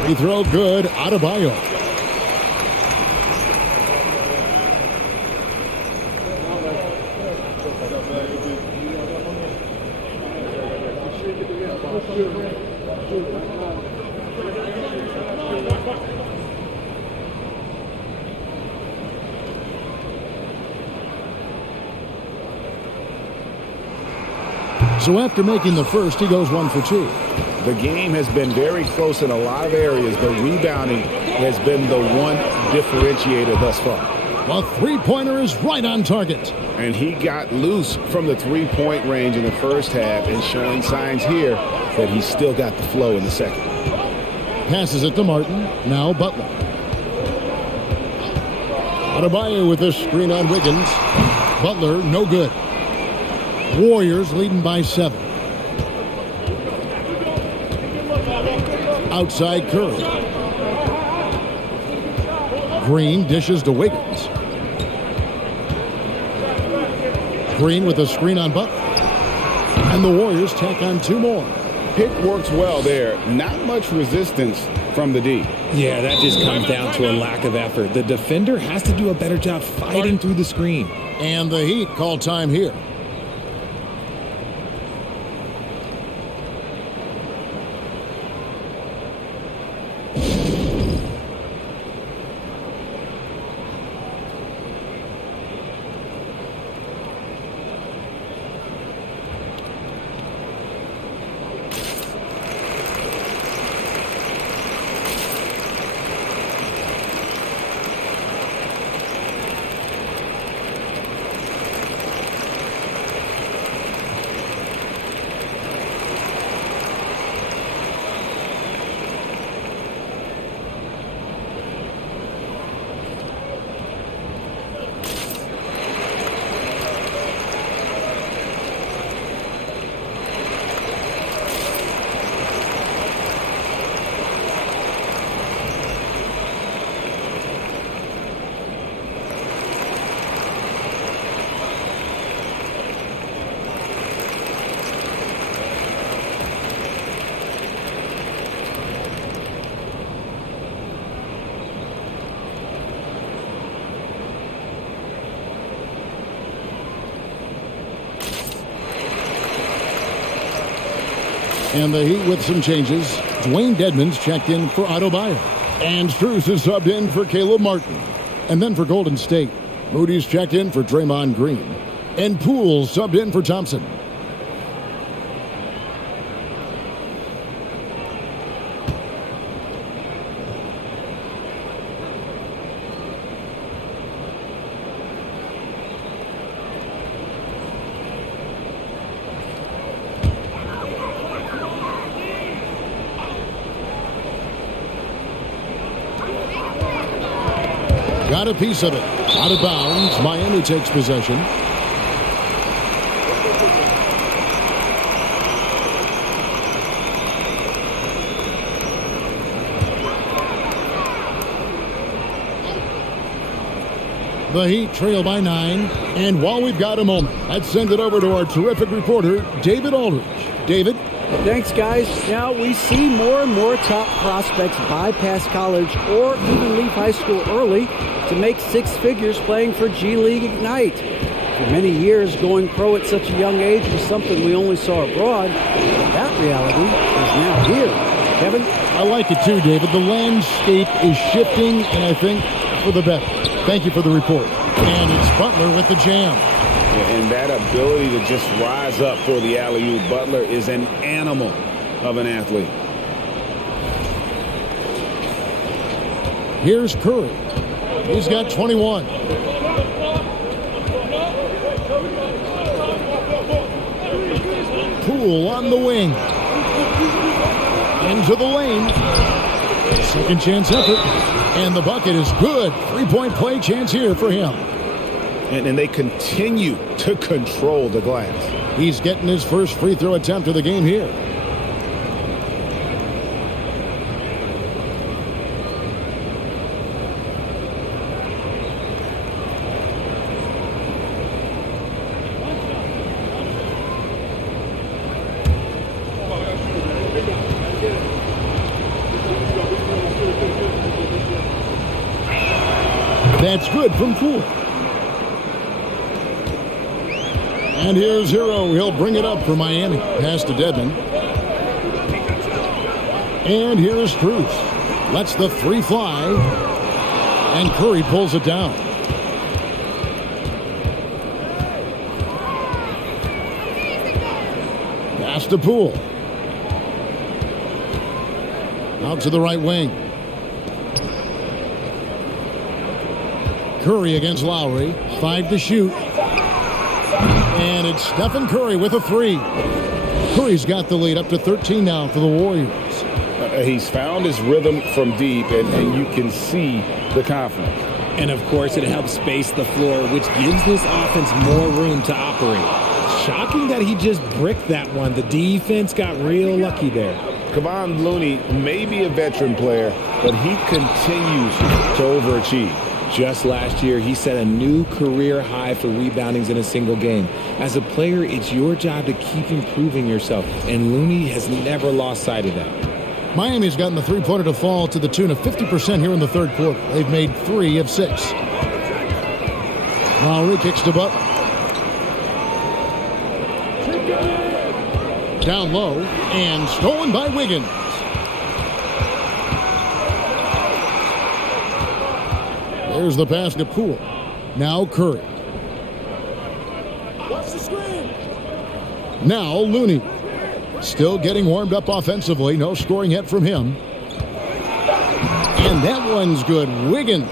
Free throw good. Adebayo. So after making the first, he goes 1 for 2. The game has been very close in a lot of areas, but rebounding has been the one differentiator thus far. The three-pointer is right on target. And he got loose from the three-point range in the first half and showing signs here that he's still got the flow in the second. Passes it to Martin. Now Butler. Adebayo with a screen on Wiggins. Butler, no good. Warriors leading by 7. Outside Curry. Green dishes to Wiggins. Green with a screen on Butler. And the Warriors tack on 2 more. Pick works well there. Not much resistance from the D. Yeah, that just comes down to a lack of effort. The defender has to do a better job fighting through the screen. And the Heat call time here. And the Heat with some changes. Dwayne Dedmon's checked in for Otto Bayer. And Strus is subbed in for Caleb Martin. And then for Golden State, Moody's checked in for Draymond Green. And Poole subbed in for Thompson. Got a piece of it. Out of bounds. Miami takes possession. The Heat trail by 9. And while we've got a moment, let's send it over to our terrific reporter, David Aldridge. David? Thanks, guys. Now we see more and more top prospects bypass college or even leave high school early to make six figures playing for G League Ignite. For many years, going pro at such a young age was something we only saw abroad. That reality is now here. Kevin? I like it too, David. The landscape is shifting, and I think for the better. Thank you for the report. And it's Butler with the jam. And that ability to just rise up for the alley-oop. Butler is an animal of an athlete. Here's Curry. He's got 21. Poole on the wing. Into the lane. Second chance effort. And the bucket is good. Three-point play chance here for him. And they continue to control the glass. He's getting his first free throw attempt of the game here. That's good from Poole. And here's Hero. He'll bring it up for Miami. Pass to Dedmon. And here's Strus. Lets the three fly. And Curry pulls it down. Pass to Poole. Out to the right wing. Curry against Lowry. 5 to shoot. And it's Stephen Curry with a three. Curry's got the lead up to 13 now for the Warriors. He's found his rhythm from deep, and you can see the confidence. And, of course, it helps space the floor, which gives this offense more room to operate. Shocking that he just bricked that one. The defense got real lucky there. Kevon Looney may be a veteran player, but he continues to overachieve. Just last year, he set a new career high for reboundings in a single game. As a player, it's your job to keep improving yourself, and Looney has never lost sight of that. Miami's gotten the three-pointer to fall to the tune of 50% here in the third quarter. They've made 3 of 6. Lowry kicks to Butler. Down low, and stolen by Wiggins. There's the pass to Poole. Now Curry. Watch the screen. Now Looney. Still getting warmed up offensively. No scoring yet from him. And that one's good. Wiggins.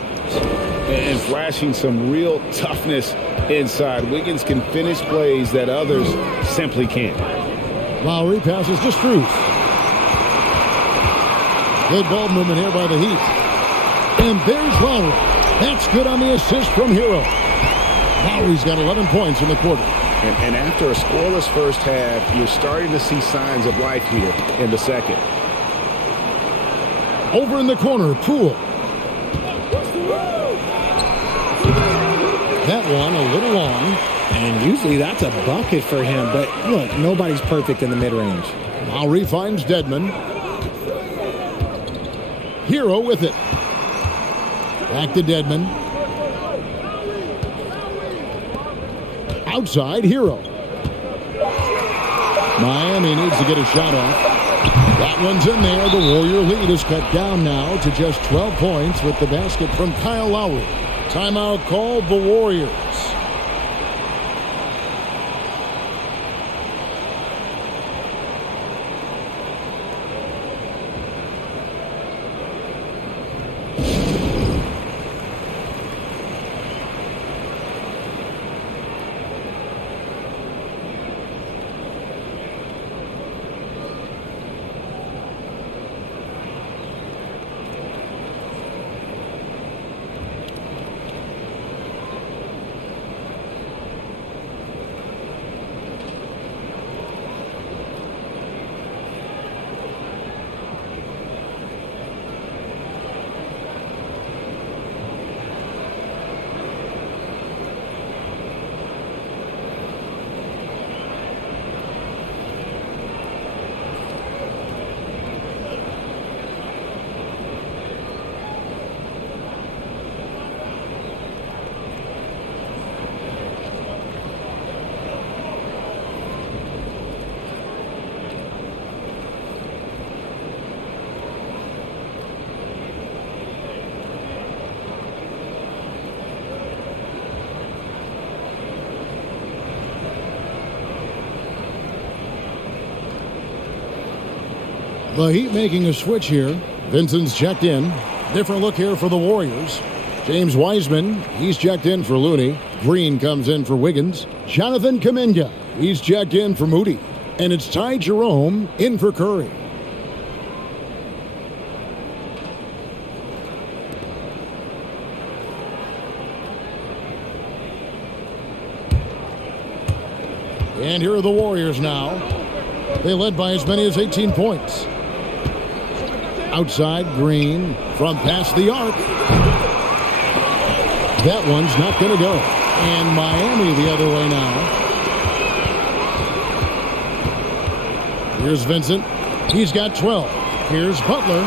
And flashing some real toughness inside. Wiggins can finish plays that others simply can't. Lowry passes to Strus. Good ball movement here by the Heat. And there's Lowry. That's good on the assist from Hero. Lowry's got 11 points in the quarter. And after a scoreless first half, you're starting to see signs of life here in the second. Over in the corner, Poole. That one a little long. And usually that's a bucket for him. But look, nobody's perfect in the mid-range. Lowry finds Dedmon. Hero with it. Back to Dedmon. Outside, Hero. Miami needs to get a shot off. That one's in there. The Warrior lead is cut down now to just 12 points with the basket from Kyle Lowry. Timeout called the Warriors. The Heat making a switch here. Vincent's checked in. Different look here for the Warriors. James Wiseman, he's checked in for Looney. Green comes in for Wiggins. Jonathan Kuminga, he's checked in for Moody. And it's Ty Jerome in for Curry. And here are the Warriors now. They led by as many as 18 points. Outside, Green from past the arc. That one's not going to go. And Miami the other way now. Here's Vincent. He's got 12. Here's Butler.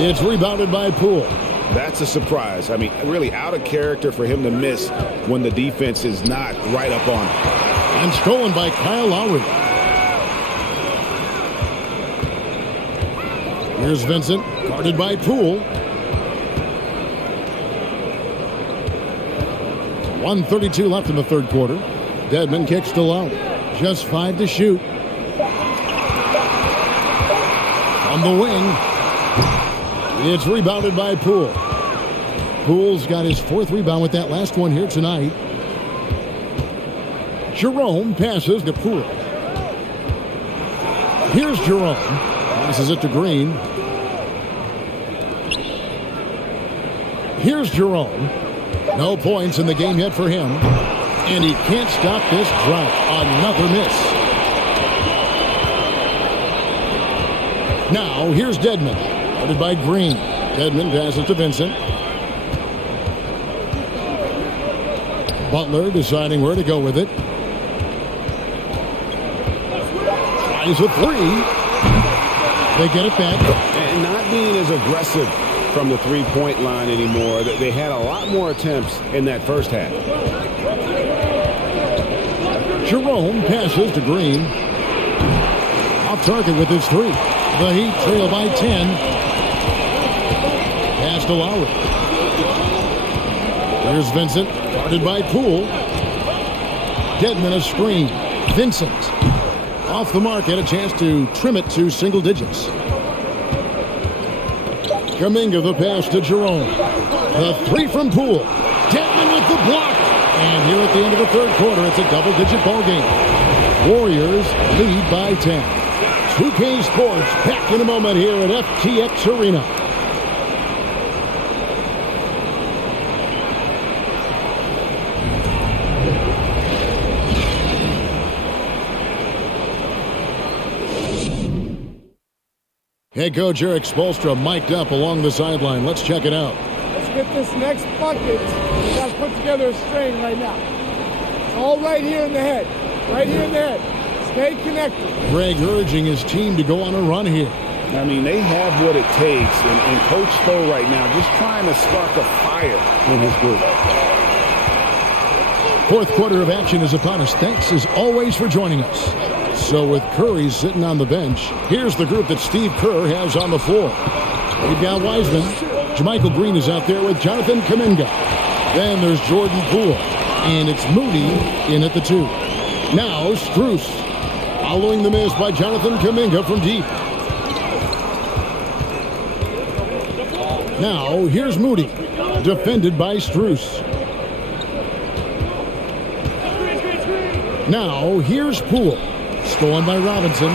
It's rebounded by Poole. That's a surprise. I mean, really out of character for him to miss when the defense is not right up on him. And stolen by Kyle Lowry. Here's Vincent, guarded by Poole. 1:32 left in the third quarter. Dedmon kicks to Lowry. Just 5 to shoot. On the wing. It's rebounded by Poole. Poole's got his 4th rebound with that last one here tonight. Jerome passes to Poole. Here's Jerome. Passes it to Green. Here's Jerome. No points in the game yet for him. And he can't stop this drought. Another miss. Now, here's Dedmon. Guarded by Green. Dedmon passes to Vincent. Butler deciding where to go with it. Tries a 3. They get it back. And not being as aggressive from the three-point line anymore. They had a lot more attempts in that first half. Jerome passes to Green. Off target with his 3. The Heat trail by 10. Pass to Lowry. Here's Vincent, guarded by Poole. Dedmon a screen. Vincent off the mark, had a chance to trim it to single digits. Kuminga the pass to Jerome. The 3 from Poole. Dedmon with the block. And here at the end of the third quarter, it's a double-digit ball game. Warriors lead by 10. 2K Sports back in a moment here at FTX Arena. Head coach Eric Spoelstra mic'd up along the sideline. Let's check it out. Let's get this next bucket. We got to put together a string right now. It's all right here in the head. Right here in the head. Stay connected. Greg urging his team to go on a run here. I mean, they have what it takes. And Coach Spo right now just trying to spark a fire in his group. Fourth quarter of action is upon us. Thanks as always for joining us. So with Curry sitting on the bench, here's the group that Steve Kerr has on the floor. We've got Wiseman. Jermichael Green is out there with Jonathan Kuminga. Then there's Jordan Poole. And it's Moody in at the 2. Now Strus. Following the miss by Jonathan Kuminga from deep. Now here's Moody. Defended by Strus. Now here's Poole. Stolen by Robinson.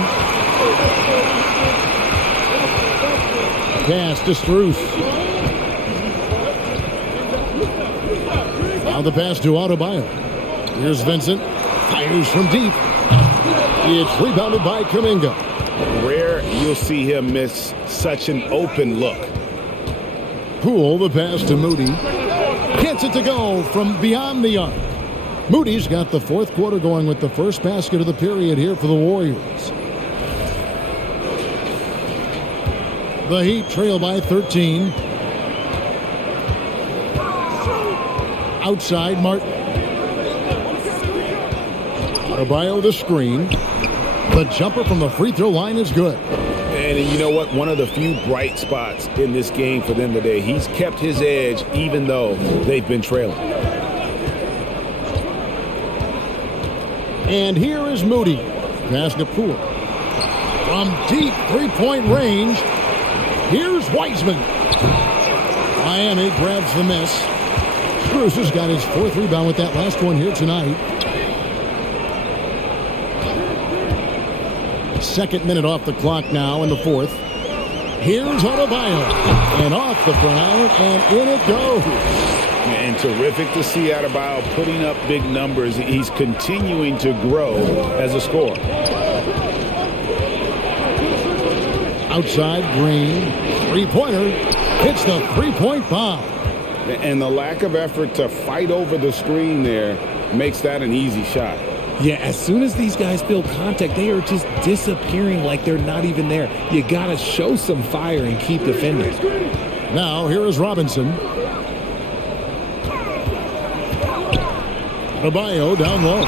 Pass to Strus. Now the pass to Adebayo. Here's Vincent. Fires from deep. It's rebounded by Kuminga. Rare you'll see him miss such an open look. Poole, the pass to Moody. Gets it to go from beyond the arc. Moody's got the fourth quarter going with the first basket of the period here for the Warriors. The Heat trail by 13. Outside, Martin. Adebayo the screen. The jumper from the free throw line is good. And you know what? One of the few bright spots in this game for them today. He's kept his edge even though they've been trailing. And here is Moody. Pass to Poole. From deep three-point range, here's Wiseman. Miami grabs the miss. Strus has got his fourth rebound with that last one here tonight. Second minute off the clock now in the fourth. Here's Adebayo. And off the front iron, and in it goes. And terrific to see Adebayo putting up big numbers. He's continuing to grow as a scorer. Outside, Green. Three-pointer. Hits the three-point bomb. And the lack of effort to fight over the screen there makes that an easy shot. Yeah, as soon as these guys feel contact, they are just disappearing like they're not even there. You got to show some fire and keep defending. Now, here is Robinson. Adebayo down low.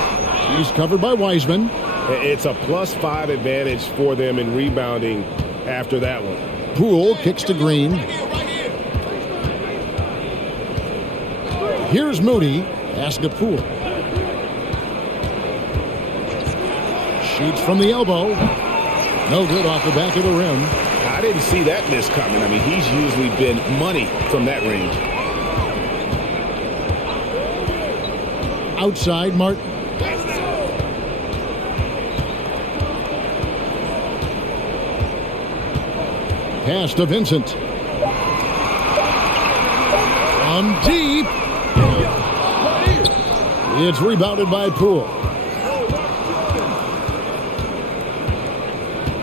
He's covered by Wiseman. It's a +5 advantage for them in rebounding after that one. Poole kicks to Green. Here's Moody. Pass to Poole. Shoots from the elbow. No good off the back of the rim. I didn't see that miss coming. I mean, he's usually been money from that range. Outside, Martin. Pass to Vincent. From deep. It's rebounded by Poole.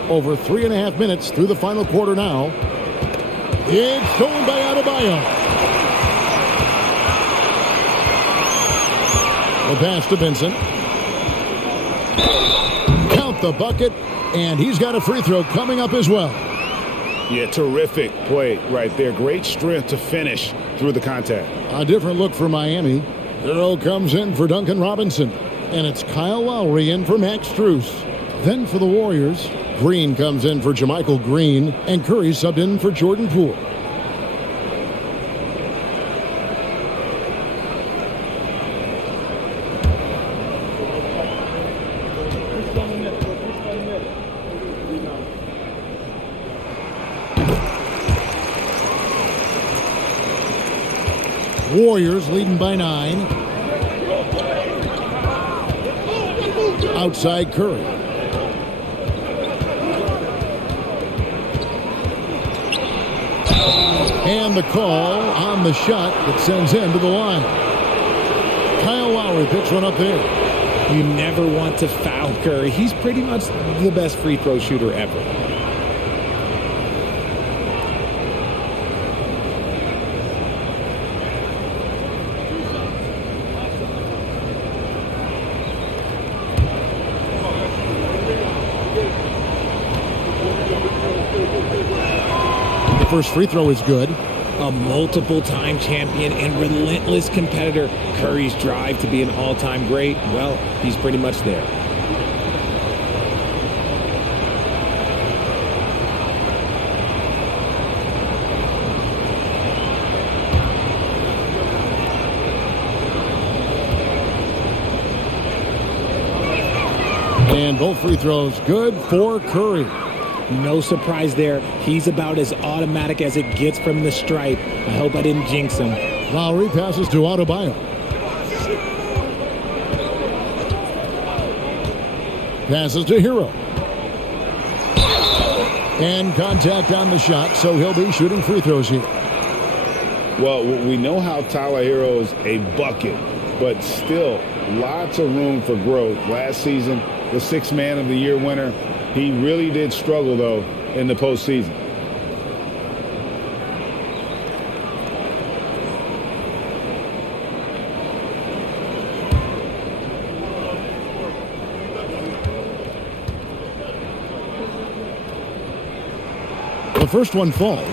Over 3.5 minutes through the final quarter now. It's stolen by Adebayo. The pass to Vincent. Count the bucket, and he's got a free throw coming up as well. Yeah, terrific play right there. Great strength to finish through the contact. A different look for Miami. Girl comes in for Duncan Robinson, and it's Kyle Lowry in for Max Strus. Then for the Warriors, Green comes in for Jermichael Green, and Curry subbed in for Jordan Poole. Warriors leading by 9. Outside Curry. And the call on the shot that sends him to the line. Kyle Lowry picks one up there. You never want to foul Curry. He's pretty much the best free throw shooter ever. First free throw is good. A multiple-time champion and relentless competitor. Curry's drive to be an all-time great, well, he's pretty much there. both free throws good for Curry. No surprise there. He's about as automatic as it gets from the stripe. I hope I didn't jinx him. Lowry passes to Adebayo. Passes to Hero. And contact on the shot, so he'll be shooting free throws here. Well, we know how Tyler Hero is a bucket, but still lots of room for growth. Last season, the Sixth Man of the Year winner, he really did struggle, though, in the postseason. The first one falls.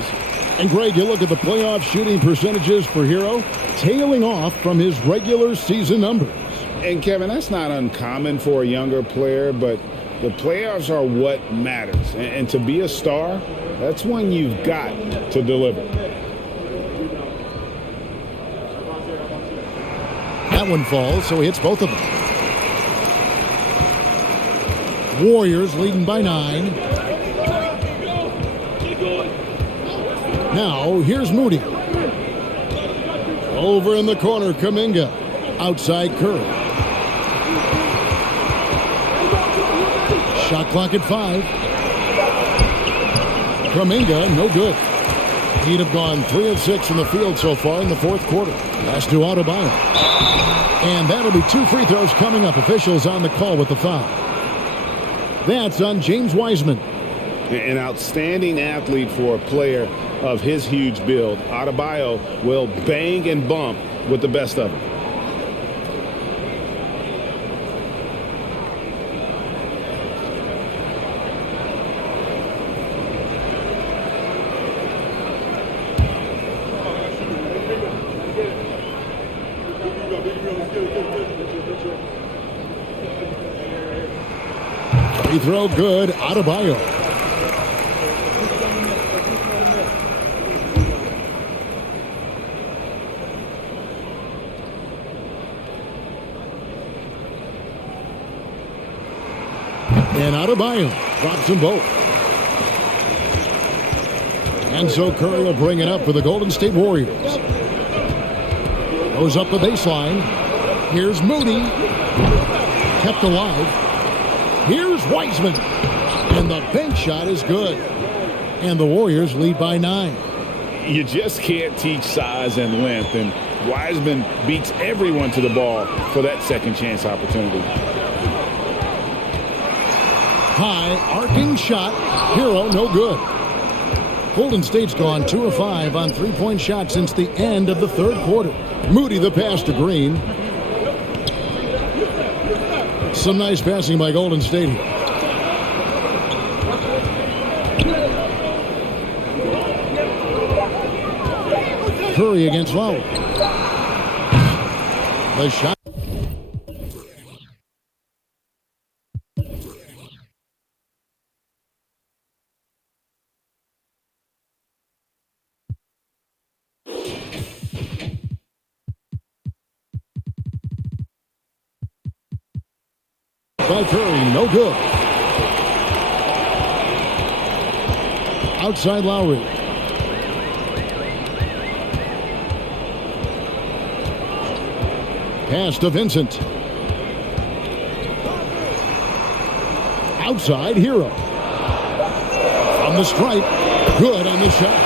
And Greg, you look at the playoff shooting percentages for Hero, tailing off from his regular season numbers. And Kevin, that's not uncommon for a younger player, but the playoffs are what matters. And to be a star, that's when you've got to deliver. That one falls, so he hits both of them. Warriors leading by 9. Now, here's Moody. Over in the corner, Kuminga. Outside Curry. Shot clock at 5. Kuminga, no good. He'd have gone 3 of 6 from the field so far in the fourth quarter. Pass to Adebayo. And that'll be 2 free throws coming up. Officials on the call with the foul. That's on James Wiseman. An outstanding athlete for a player of his huge build. Adebayo will bang and bump with the best of them. Free throw good, Adebayo. And Adebayo drops them both. And so Curry will bring it up for the Golden State Warriors. Goes up the baseline. Here's Moody. Kept alive. Here's Wiseman. And the bank shot is good. And the Warriors lead by 9. You just can't teach size and length. And Wiseman beats everyone to the ball for that second chance opportunity. High arcing shot. Hero, no good. Golden State's gone 2 of 5 on three-point shots since the end of the third quarter. Moody the pass to Green. Some nice passing by Golden State here. Curry against Lowry. The shot. By Curry, no good. Outside Lowry. Pass to Vincent. Outside Hero. From the stripe. Good on the shot.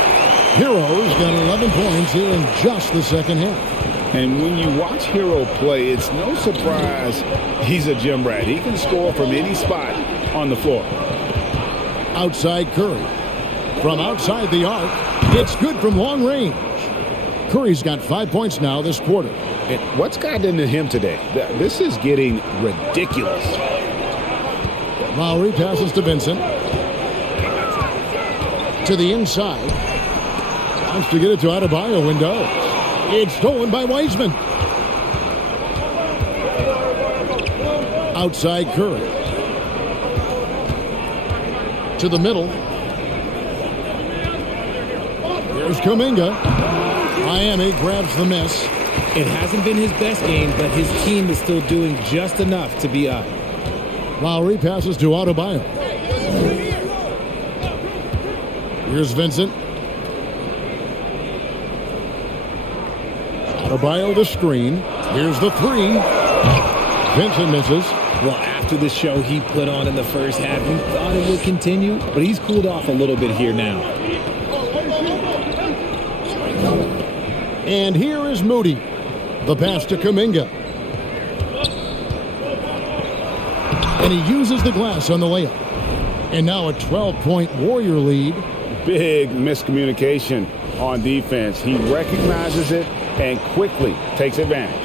Hero's got 11 points here in just the second half. And when you watch Hero play, it's no surprise he's a gym rat. He can score from any spot on the floor. Outside Curry. From outside the arc, it's good from long range. Curry's got 5 points now this quarter. And what's gotten into him today? This is getting ridiculous. Lowry passes to Vincent. To the inside. Wants to get it to Adebayo, window. It's stolen by Wiseman. Outside Curry. To the middle. Here's Kuminga. Miami grabs the miss. It hasn't been his best game, but his team is still doing just enough to be up. Lowry passes to Adebayo. Here's Vincent. Adebayo the screen. Here's the three. Vincent misses. Well, after the show he put on in the first half, you thought it would continue, but he's cooled off a little bit here now. And here is Moody. The pass to Kuminga. And he uses the glass on the layup. And now a 12-point Warrior lead. Big miscommunication on defense. He recognizes it and quickly takes advantage.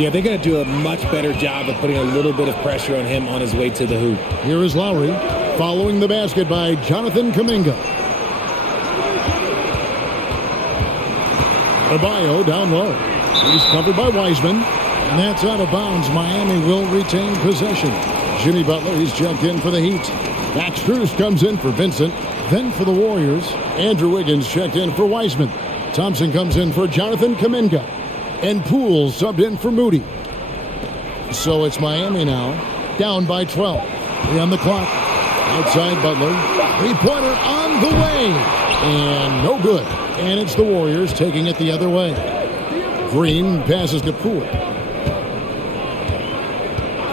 Yeah, they're going to do a much better job of putting a little bit of pressure on him on his way to the hoop. Here is Lowry, following the basket by Jonathan Kuminga. Adebayo down low. He's covered by Wiseman, and that's out of bounds. Miami will retain possession. Jimmy Butler, he's checked in for the Heat. Max Strus comes in for Vincent. Then for the Warriors, Andrew Wiggins checked in for Wiseman. Thompson comes in for Jonathan Kuminga. And Poole subbed in for Moody. So it's Miami now, down by 12. 3 on the clock. Outside Butler. Three-pointer on the way. And no good. And it's the Warriors taking it the other way. Green passes to Poole.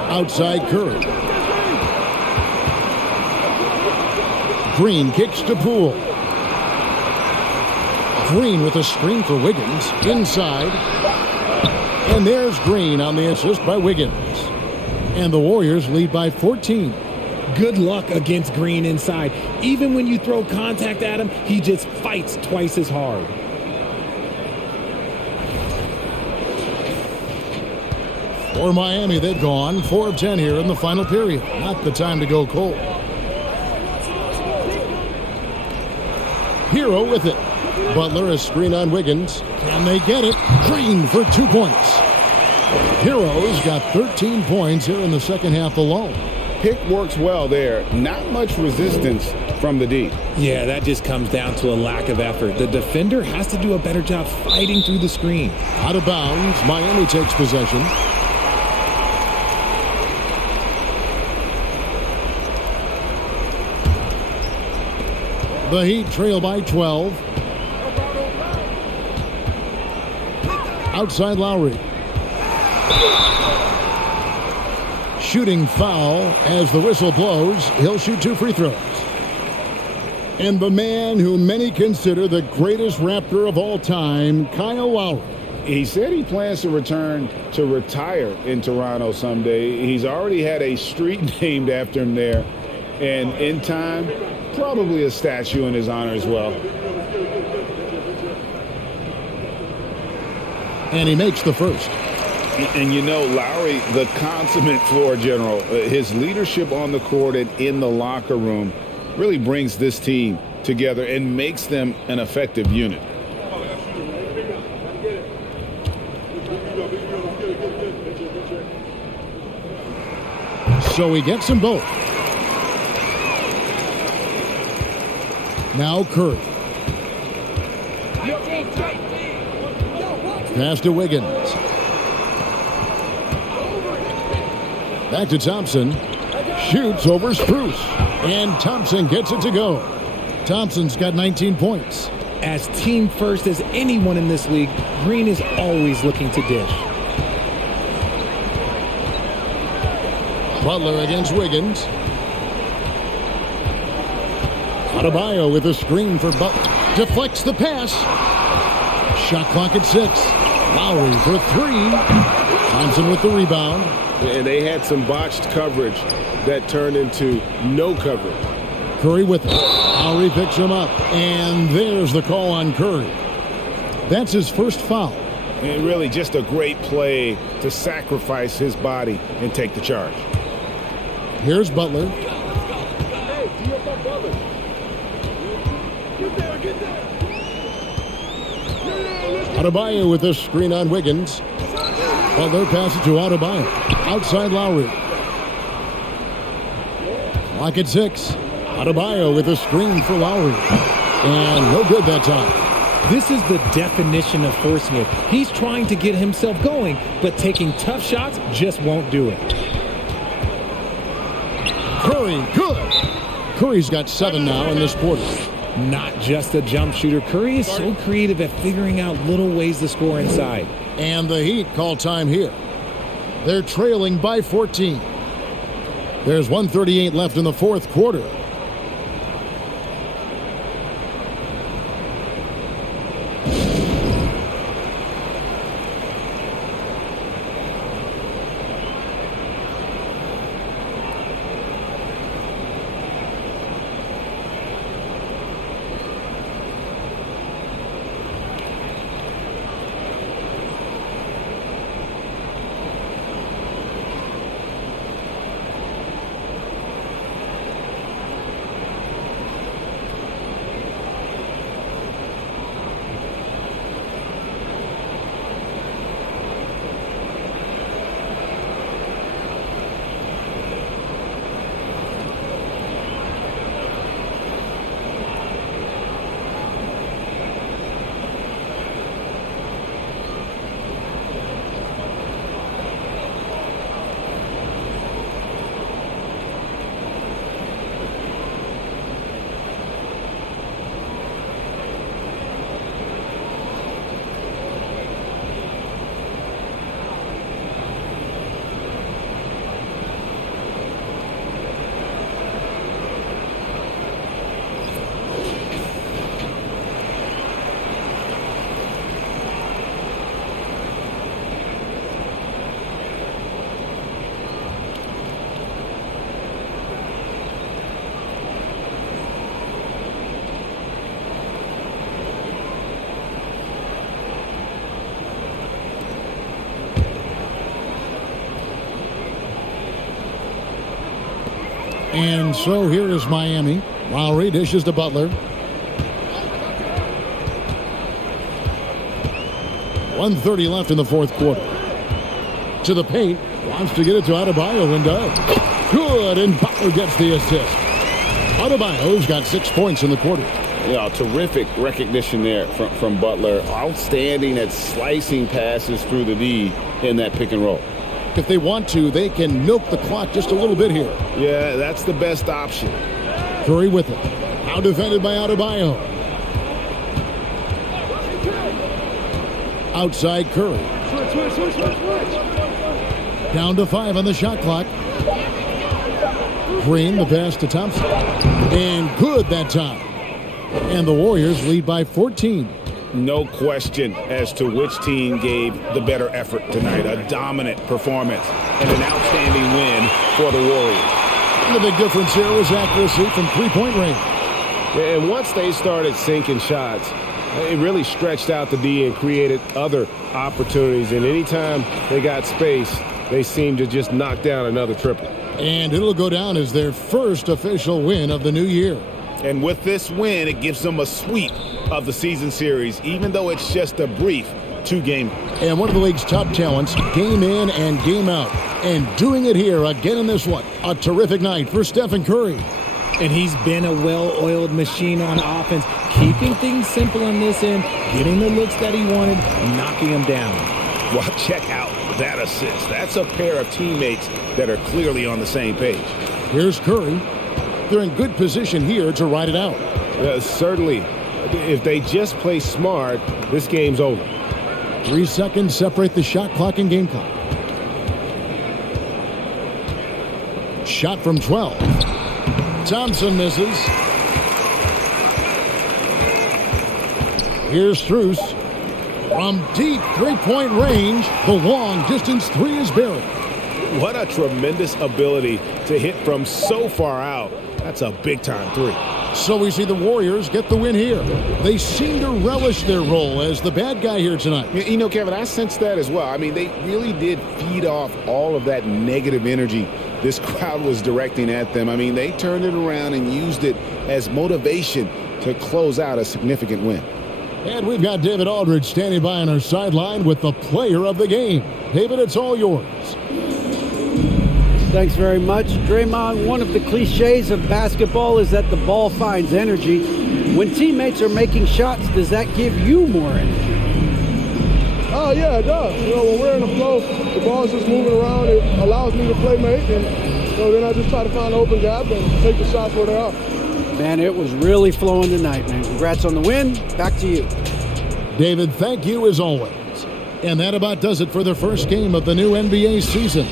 Outside Curry. Green kicks to Poole. Green with a screen for Wiggins. Inside. And there's Green on the assist by Wiggins. And the Warriors lead by 14. Good luck against Green inside. Even when you throw contact at him, he just fights twice as hard. For Miami, they've gone 4 of 10 here in the final period. Not the time to go cold. Hero with it. Butler, a screen on Wiggins. Can they get it? Green for 2 points. Hero's got 13 points here in the second half alone. Pick works well there. Not much resistance from the D. Yeah, that just comes down to a lack of effort. The defender has to do a better job fighting through the screen. Out of bounds, Miami takes possession. The Heat trail by 12. Outside Lowry. Shooting foul as the whistle blows. He'll shoot 2 free throws. And the man who many consider the greatest Raptor of all time, Kyle Lowry. He said he plans to return to retire in Toronto someday. He's already had a street named after him there. And in time, probably a statue in his honor as well. And he makes the first. And you know, Lowry, the consummate floor general, his leadership on the court and in the locker room really brings this team together and makes them an effective unit. So he gets them both. Now Curry. Pass to Wiggins. Back to Thompson. Shoots over Spruce. And Thompson gets it to go. Thompson's got 19 points. As team first as anyone in this league, Green is always looking to dish. Butler against Wiggins. Adebayo with a screen for Butler. Deflects the pass. Shot clock at 6. Lowry for 3. Thompson with the rebound. And they had some botched coverage that turned into no coverage. Curry with it. Lowry picks him up. And there's the call on Curry. That's his first foul. And really just a great play to sacrifice his body and take the charge. Here's Butler. Adebayo with a screen on Wiggins. Butler passes to Adebayo. Outside Lowry. Clock at 6. Adebayo with a screen for Lowry. And no good that time. This is the definition of forcing it. He's trying to get himself going, but taking tough shots just won't do it. Curry, good. Curry's got 7 now in this quarter. Not just a jump shooter. Curry is so creative at figuring out little ways to score inside. And the Heat call time here. They're trailing by 14. There's 1:38 left in the fourth quarter. And so here is Miami. Lowry dishes to Butler. 1:30 left in the fourth quarter. To the paint. Wants to get it to Adebayo and does. Good, and Butler gets the assist. Adebayo's got 6 points in the quarter. Terrific recognition there from Butler. Outstanding at slicing passes through the D in that pick and roll. If they want to, they can milk the clock just a little bit here. Yeah, that's the best option. Curry with it. Now defended by Adebayo. Outside Curry. Switch. Down to 5 on the shot clock. Green, the pass to Thompson. And good that time. And the Warriors lead by 14. No question as to which team gave the better effort tonight. A dominant performance and an outstanding win for the Warriors. And the big difference here was accuracy from three-point range. And once they started sinking shots, it really stretched out the D and created other opportunities. And anytime they got space, they seemed to just knock down another triple. And it'll go down as their first official win of the new year. And with this win, it gives them a sweep of the season series, even though it's just a brief 2-game. And one of the league's top talents, game in and game out. And doing it here again in this one. A terrific night for Stephen Curry. And he's been a well-oiled machine on offense, keeping things simple on this end, getting the looks that he wanted, knocking them down. Well, check out that assist. That's a pair of teammates that are clearly on the same page. Here's Curry. They're in good position here to ride it out. Certainly. If they just play smart, this game's over. 3 seconds separate the shot clock and game clock. Shot from 12. Thompson misses. Here's Strus. From deep three-point range, the long-distance three is buried. What a tremendous ability to hit from so far out. That's a big-time three. So we see the Warriors get the win here. They seem to relish their role as the bad guy here tonight. You know, Kevin, I sense that as well. I mean, they really did feed off all of that negative energy this crowd was directing at them. I mean, they turned it around and used it as motivation to close out a significant win. And we've got David Aldridge standing by on our sideline with the player of the game. David, it's all yours. Thanks very much. Draymond, one of the cliches of basketball is that the ball finds energy. When teammates are making shots, does that give you more energy? Oh, yeah, it does. You know, when we're in the flow, the ball's just moving around. It allows me to play make, and So then I just try to find an open gap and take the shots where they are. Man, it was really flowing tonight, man. Congrats on the win. Back to you. David, thank you as always. And that about does it for the first game of the new NBA season.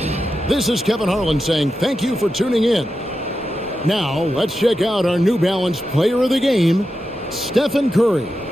This is Kevin Harlan saying thank you for tuning in. Now, let's check out our New Balance player of the game, Stephen Curry.